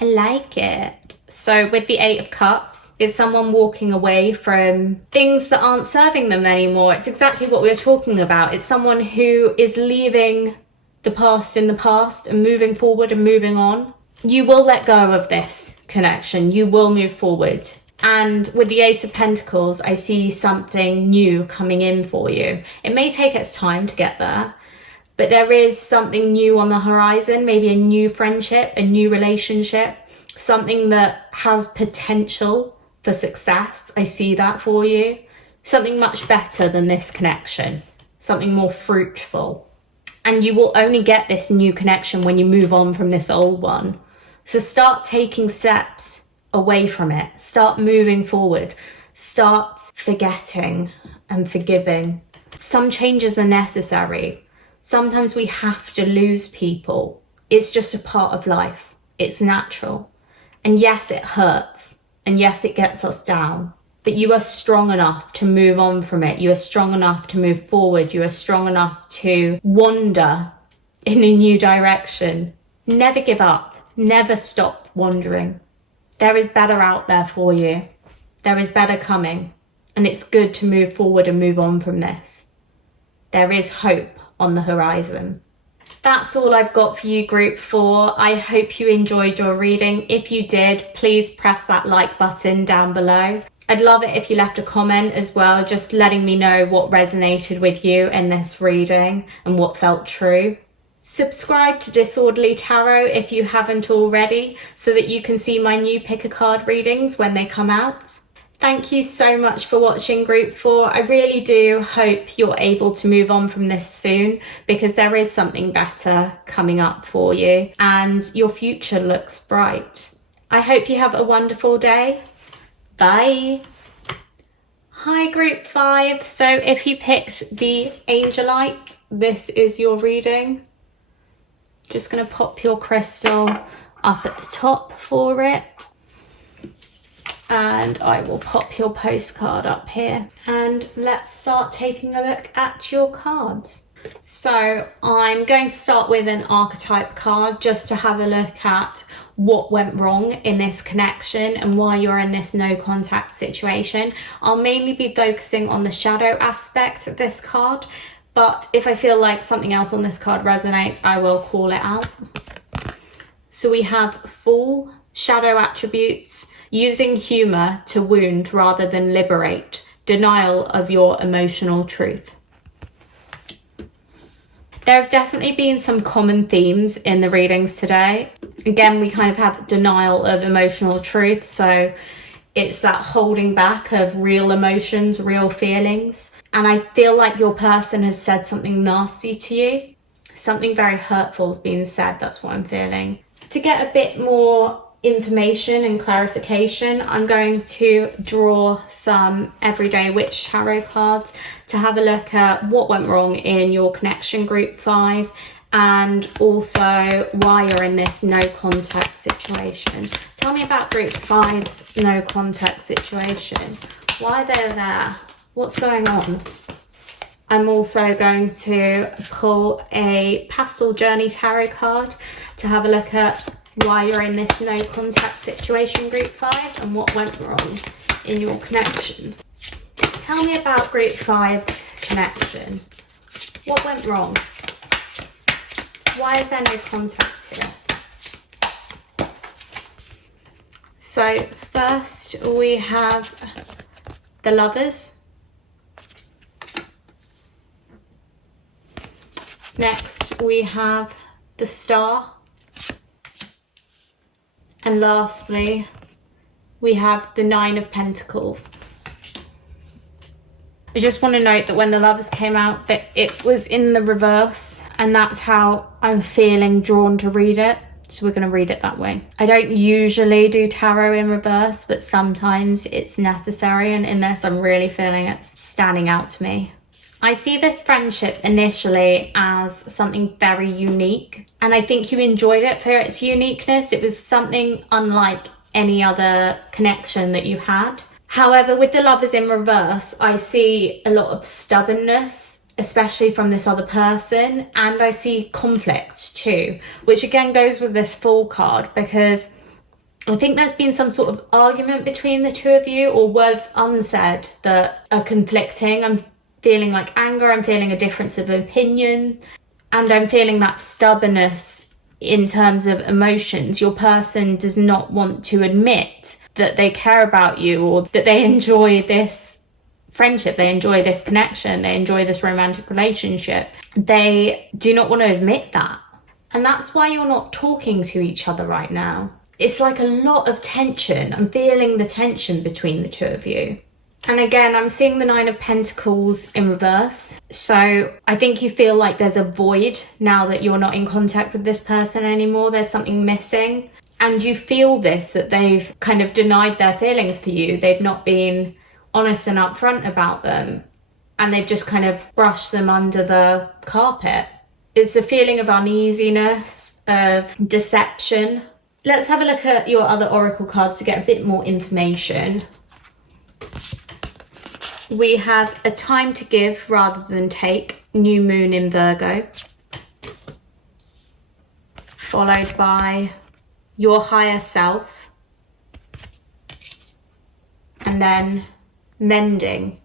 I like it. So with the Eight of Cups, is someone walking away from things that aren't serving them anymore. It's exactly what we were talking about. It's someone who is leaving the past in the past and moving forward and moving on. You will let go of this connection. You will move forward. And with the Ace of Pentacles, I see something new coming in for you. It may take its time to get there, but there is something new on the horizon, maybe a new friendship, a new relationship, something that has potential for success. I see that for you. Something much better than this connection, something more fruitful. And you will only get this new connection when you move on from this old one. So start taking steps away from it. Start moving forward. Start forgetting and forgiving. Some changes are necessary. Sometimes we have to lose people. It's just a part of life. It's natural. And yes, it hurts. And yes, it gets us down. But you are strong enough to move on from it. You are strong enough to move forward. You are strong enough to wander in a new direction. Never give up. Never stop wandering. There is better out there for you. There is better coming. And it's good to move forward and move on from this. There is hope on the horizon. That's all I've got for you, group 4. I hope you enjoyed your reading. If you did, please press that like button down below. I'd love it if you left a comment as well, just letting me know what resonated with you in this reading and what felt true. Subscribe to Disorderly Tarot if you haven't already, so that you can see my new pick a card readings when they come out. Thank you so much for watching, group 4. I really do hope you're able to move on from this soon, because there is something better coming up for you and your future looks bright. I hope you have a wonderful day. Bye. Hi, group 5. So if you picked the Angelite, this is your reading. Just going to pop your crystal up at the top for it. And I will pop your postcard up here. And let's start taking a look at your cards. So I'm going to start with an archetype card just to have a look at what went wrong in this connection and why you're in this no contact situation. I'll mainly be focusing on the shadow aspect of this card, but if I feel like something else on this card resonates, I will call it out. So we have Fool, shadow attributes, using humour to wound rather than liberate, denial of your emotional truth. There have definitely been some common themes in the readings today. Again, we kind of have denial of emotional truth, so it's that holding back of real emotions, real feelings. And I feel like your person has said something nasty to you. Something very hurtful has been said, that's what I'm feeling. To get a bit more information and clarification, I'm going to draw some Everyday Witch Tarot cards to have a look at what went wrong in your connection, group 5, and also why you're in this no contact situation. Tell me about group 5's no contact situation. Why they're there? What's going on? I'm also going to pull a Pastel Journey Tarot card to have a look at why you're in this no contact situation, group 5, and what went wrong in your connection. Tell me about group 5's connection. What went wrong? Why is there no contact here? So first we have the Lovers. Next we have the Star. And lastly, we have the Nine of Pentacles. I just want to note that when the Lovers came out, that it was in the reverse, and that's how I'm feeling drawn to read it. So we're going to read it that way. I don't usually do tarot in reverse, but sometimes it's necessary, and in this I'm really feeling it standing out to me. I see this friendship initially as something very unique, and I think you enjoyed it for its uniqueness. It was something unlike any other connection that you had. However, with the Lovers in reverse, I see a lot of stubbornness, especially from this other person, and I see conflict too, which again goes with this Fool card, because I think there's been some sort of argument between the two of you, or words unsaid that are conflicting. I'm feeling like anger, I'm feeling a difference of opinion, and I'm feeling that stubbornness in terms of emotions. Your person does not want to admit that they care about you, or that they enjoy this friendship, they enjoy this connection, they enjoy this romantic relationship. They do not want to admit that. And that's why you're not talking to each other right now. It's like a lot of tension. I'm feeling the tension between the two of you. And again, I'm seeing the Nine of Pentacles in reverse. So I think you feel like there's a void now that you're not in contact with this person anymore. There's something missing. And you feel this, that they've kind of denied their feelings for you. They've not been honest and upfront about them. And they've just kind of brushed them under the carpet. It's a feeling of uneasiness, of deception. Let's have a look at your other oracle cards to get a bit more information. We have a time to give rather than take, new moon in Virgo, followed by your higher self, and then mending.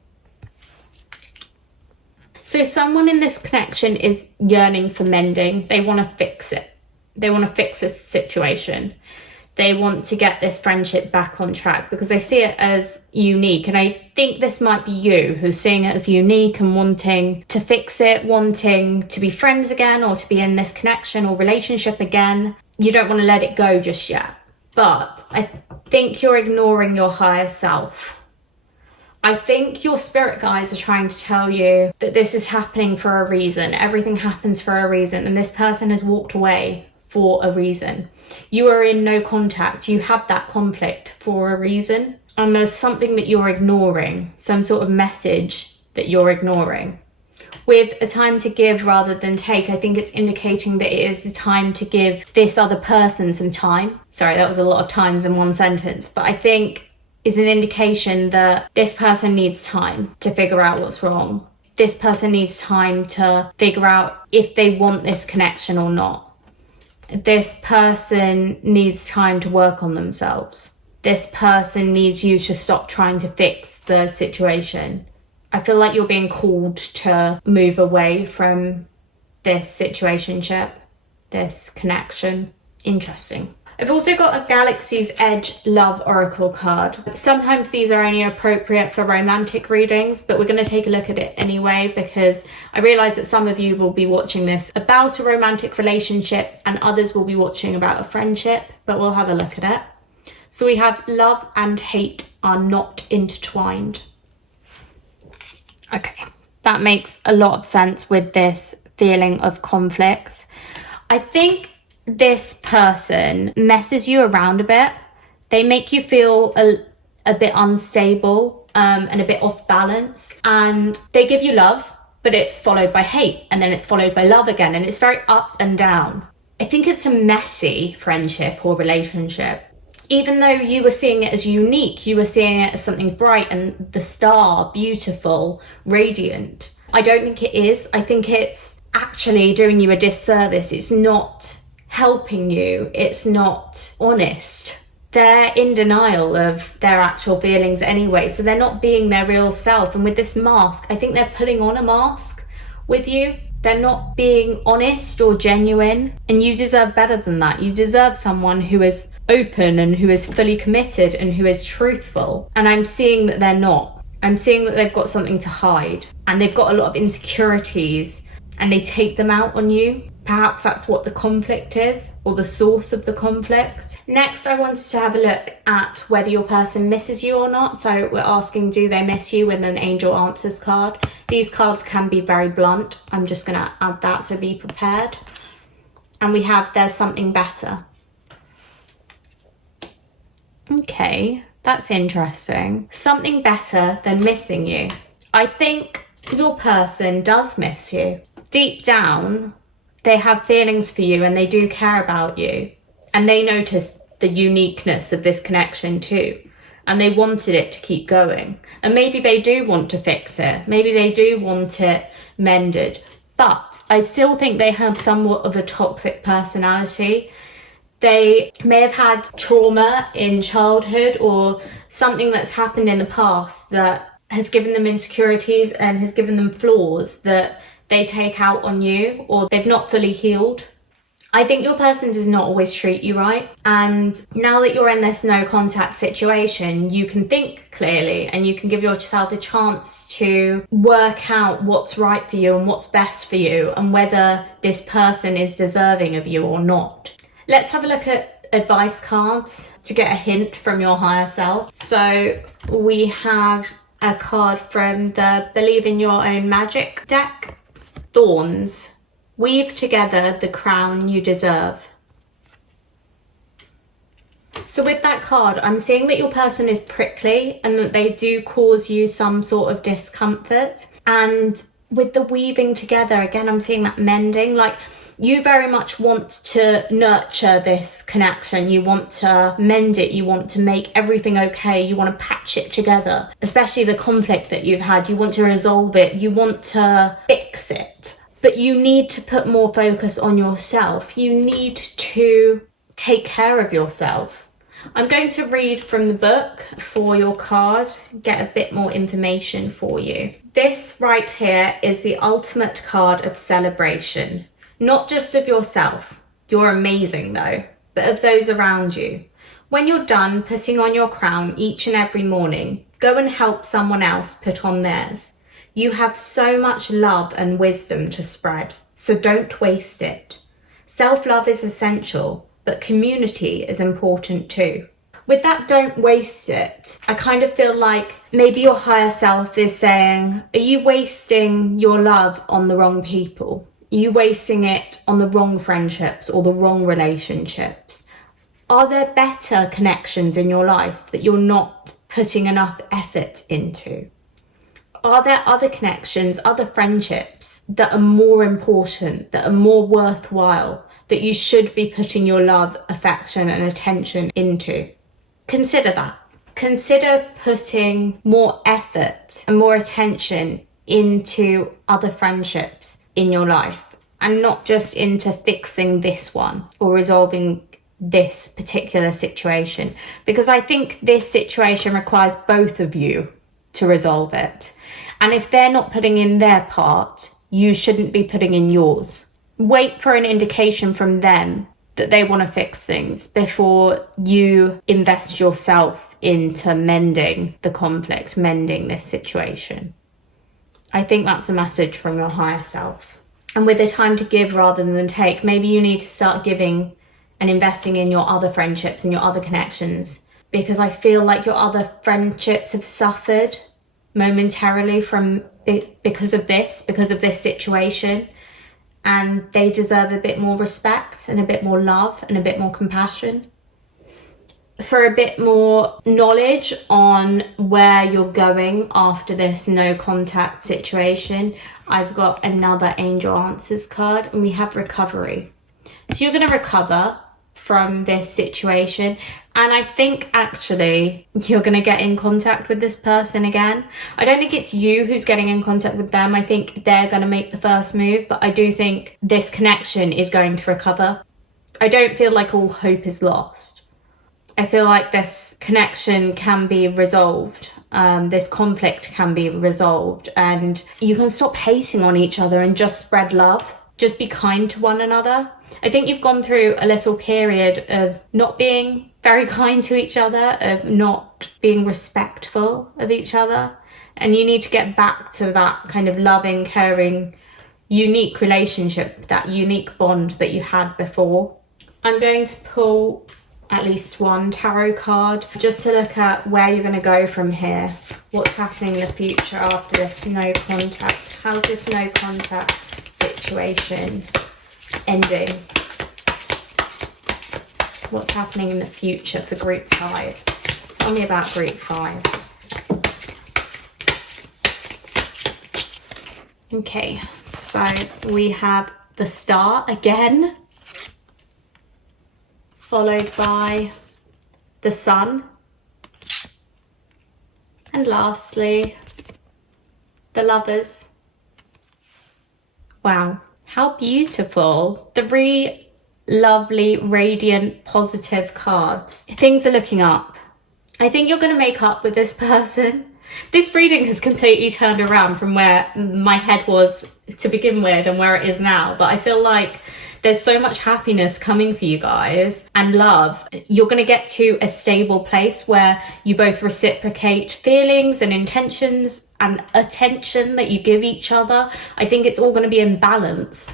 So someone in this connection is yearning for mending. They want to fix it. They want to fix this situation. They want to get this friendship back on track because they see it as unique. And I think this might be you who's seeing it as unique and wanting to fix it, wanting to be friends again, or to be in this connection or relationship again. You don't want to let it go just yet. But I think you're ignoring your higher self. I think your spirit guides are trying to tell you that this is happening for a reason. Everything happens for a reason, and this person has walked away for a reason. You are in no contact. You have that conflict for a reason, and there's something that you're ignoring, some sort of message that you're ignoring. With a time to give rather than take, I think it's indicating that it is the time to give this other person some time. Sorry, that was a lot of times in one sentence, but I think is an indication that this person needs time to figure out what's wrong. This person needs time to figure out if they want this connection or not. This person needs time to work on themselves. This person needs you to stop trying to fix the situation. I feel like you're being called to move away from this situationship, this connection. Interesting. I've also got a Galaxy's Edge Love Oracle card. Sometimes these are only appropriate for romantic readings, but we're going to take a look at it anyway because I realise that some of you will be watching this about a romantic relationship and others will be watching about a friendship, but we'll have a look at it. So we have love and hate are not intertwined. Okay, that makes a lot of sense with this feeling of conflict. I think this person messes you around a bit. They make you feel a bit unstable and a bit off balance, and they give you love, but it's followed by hate, and then it's followed by love again, and it's very up and down. I think it's a messy friendship or relationship. Even though you were seeing it as unique, you were seeing it as something bright and the star, beautiful, radiant. I don't think it is. I think it's actually doing you a disservice. It's not helping you. It's not honest. They're in denial of their actual feelings anyway, so they're not being their real self. And with this mask, I think they're putting on a mask with you. They're not being honest or genuine, and you deserve better than that. You deserve someone who is open and who is fully committed and who is truthful. And I'm seeing that they're not. I'm seeing that they've got something to hide, and they've got a lot of insecurities, and they take them out on you. Perhaps that's what the conflict is, or the source of the conflict. Next, I wanted to have a look at whether your person misses you or not. So we're asking, do they miss you, with an Angel Answers card. These cards can be very blunt. I'm just going to add that, so be prepared. And we have, there's something better. Okay, that's interesting. Something better than missing you. I think your person does miss you. Deep down, they have feelings for you and they do care about you. And they notice the uniqueness of this connection too. And they wanted it to keep going. And maybe they do want to fix it. Maybe they do want it mended. But I still think they have somewhat of a toxic personality. They may have had trauma in childhood or something that's happened in the past that has given them insecurities and has given them flaws that they take out on you, or they've not fully healed. I think your person does not always treat you right. And now that you're in this no contact situation, you can think clearly and you can give yourself a chance to work out what's right for you and what's best for you and whether this person is deserving of you or not. Let's have a look at advice cards to get a hint from your higher self. So we have a card from the Believe in Your Own Magic deck. Thorns. Weave together the crown you deserve. So with that card, I'm seeing that your person is prickly and that they do cause you some sort of discomfort. And with the weaving together, again, I'm seeing that mending. Like, you very much want to nurture this connection. You want to mend it. You want to make everything okay. You want to patch it together, especially the conflict that you've had. You want to resolve it. You want to fix it. But you need to put more focus on yourself. You need to take care of yourself. I'm going to read from the book for your card, get a bit more information for you. This right here is the ultimate card of celebration. Not just of yourself, you're amazing though, but of those around you. When you're done putting on your crown each and every morning, go and help someone else put on theirs. You have so much love and wisdom to spread, so don't waste it. Self-love is essential, but community is important too. With that don't waste it, I kind of feel like maybe your higher self is saying, are you wasting your love on the wrong people? Are you wasting it on the wrong friendships or the wrong relationships? Are there better connections in your life that you're not putting enough effort into? Are there other connections, other friendships that are more important, that are more worthwhile, that you should be putting your love, affection and attention into? Consider that. Consider putting more effort and more attention into other friendships in your life and not just into fixing this one or resolving this particular situation, because I think this situation requires both of you to resolve it. And if they're not putting in their part, you shouldn't be putting in yours. Wait for an indication from them that they want to fix things before you invest yourself into mending the conflict, mending this situation. I think that's a message from your higher self. And with the time to give rather than take, maybe you need to start giving and investing in your other friendships and your other connections, because I feel like your other friendships have suffered momentarily because of this situation, and they deserve a bit more respect and a bit more love and a bit more compassion. For a bit more knowledge on where you're going after this no contact situation, I've got another Angel Answers card, and we have recovery. So you're going to recover from this situation, and I think actually you're going to get in contact with this person again. I don't think it's you who's getting in contact with them. I think they're going to make the first move, but I do think this connection is going to recover. I don't feel like all hope is lost. I feel like this connection can be resolved. This conflict can be resolved, and you can stop hating on each other and just spread love. Just be kind to one another. I think you've gone through a little period of not being very kind to each other, of not being respectful of each other, and you need to get back to that kind of loving, caring, unique relationship, that unique bond that you had before. I'm going to pull at least one tarot card just to look at where you're going to go from here. What's happening in the future after this no contact? How's this no contact situation ending? What's happening in the future for group 5? Tell me about group 5. Okay, so we have the Star again, followed by the Sun, and lastly, the Lovers. Wow, how beautiful. 3 lovely, radiant, positive cards. Things are looking up. I think you're going to make up with this person. This reading has completely turned around from where my head was to begin with and where it is now. But I feel like there's so much happiness coming for you guys and love. You're going to get to a stable place where you both reciprocate feelings and intentions and attention that you give each other. I think it's all going to be in balance.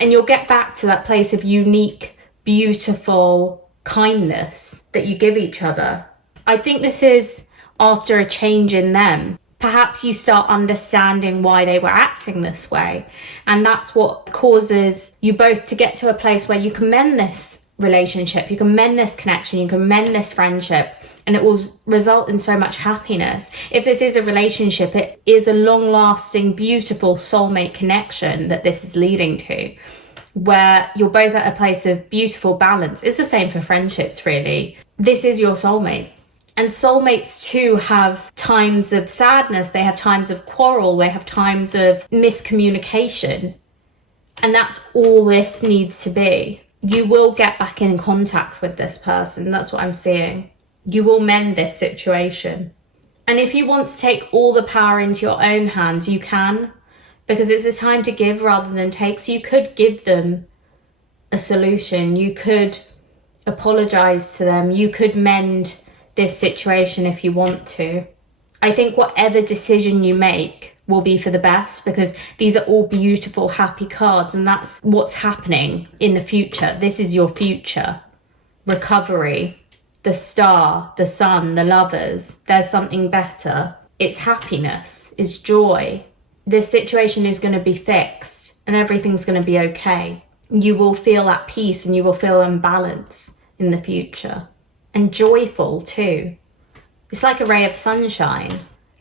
And you'll get back to that place of unique, beautiful kindness that you give each other. I think this is after a change in them. Perhaps you start understanding why they were acting this way. And that's what causes you both to get to a place where you can mend this relationship, you can mend this connection, you can mend this friendship, and it will result in so much happiness. If this is a relationship, it is a long-lasting, beautiful soulmate connection that this is leading to, where you're both at a place of beautiful balance. It's the same for friendships, really. This is your soulmate. And soulmates too have times of sadness, they have times of quarrel, they have times of miscommunication. And that's all this needs to be. You will get back in contact with this person, that's what I'm seeing. You will mend this situation. And if you want to take all the power into your own hands, you can, because it's a time to give rather than take. So you could give them a solution, you could apologize to them, you could mend this situation if you want to. I think whatever decision you make will be for the best, because these are all beautiful, happy cards, and that's what's happening in the future. This is your future. Recovery, the Star, the Sun, the Lovers. There's something better. It's happiness, it's joy. This situation is going to be fixed and everything's going to be okay. You will feel at peace and you will feel in balance in the future. And joyful too. It's like a ray of sunshine.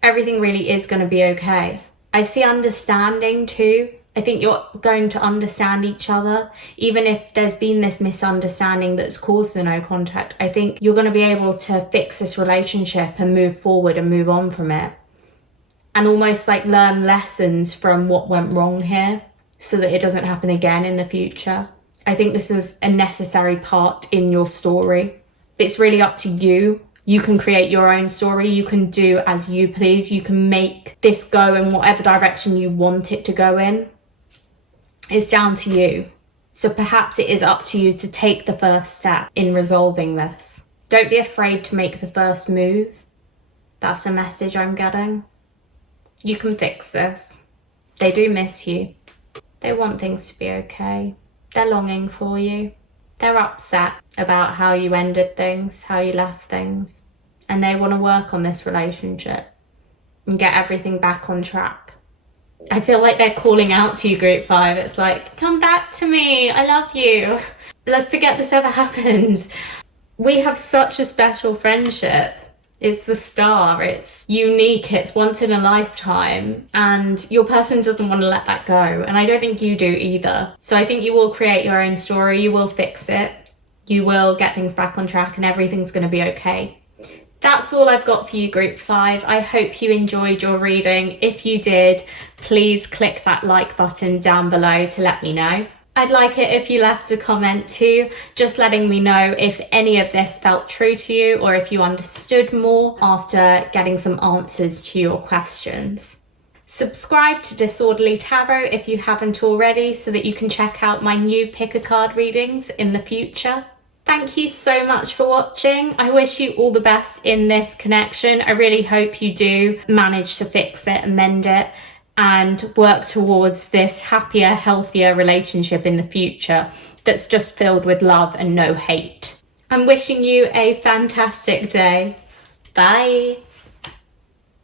Everything really is going to be okay. I see understanding too. I think you're going to understand each other. Even if there's been this misunderstanding that's caused the no contact, I think you're going to be able to fix this relationship and move forward and move on from it. And almost like learn lessons from what went wrong here so that it doesn't happen again in the future. I think this was a necessary part in your story. It's really up to you. You can create your own story. You can do as you please. You can make this go in whatever direction you want it to go in. It's down to you. So perhaps it is up to you to take the first step in resolving this. Don't be afraid to make the first move. That's a message I'm getting. You can fix this. They do miss you. They want things to be okay. They're longing for you. They're upset about how you ended things, how you left things, and they want to work on this relationship and get everything back on track. I feel like they're calling out to you, group 5. It's like, come back to me, I love you. Let's forget this ever happened. We have such a special friendship. It's the Star, it's unique, it's once in a lifetime, and your person doesn't want to let that go, and I don't think you do either. So I think you will create your own story, you will fix it, you will get things back on track, and everything's going to be okay. That's all I've got for you, group 5. I hope you enjoyed your reading. If you did, please click that like button down below to let me know. I'd like it if you left a comment too, just letting me know if any of this felt true to you or if you understood more after getting some answers to your questions. Subscribe to Disorderly Tarot if you haven't already so that you can check out my new pick a card readings in the future. Thank you so much for watching. I wish you all the best in this connection. I really hope you do manage to fix it and mend it and work towards this happier, healthier relationship in the future that's just filled with love and no hate. I'm wishing you a fantastic day. Bye.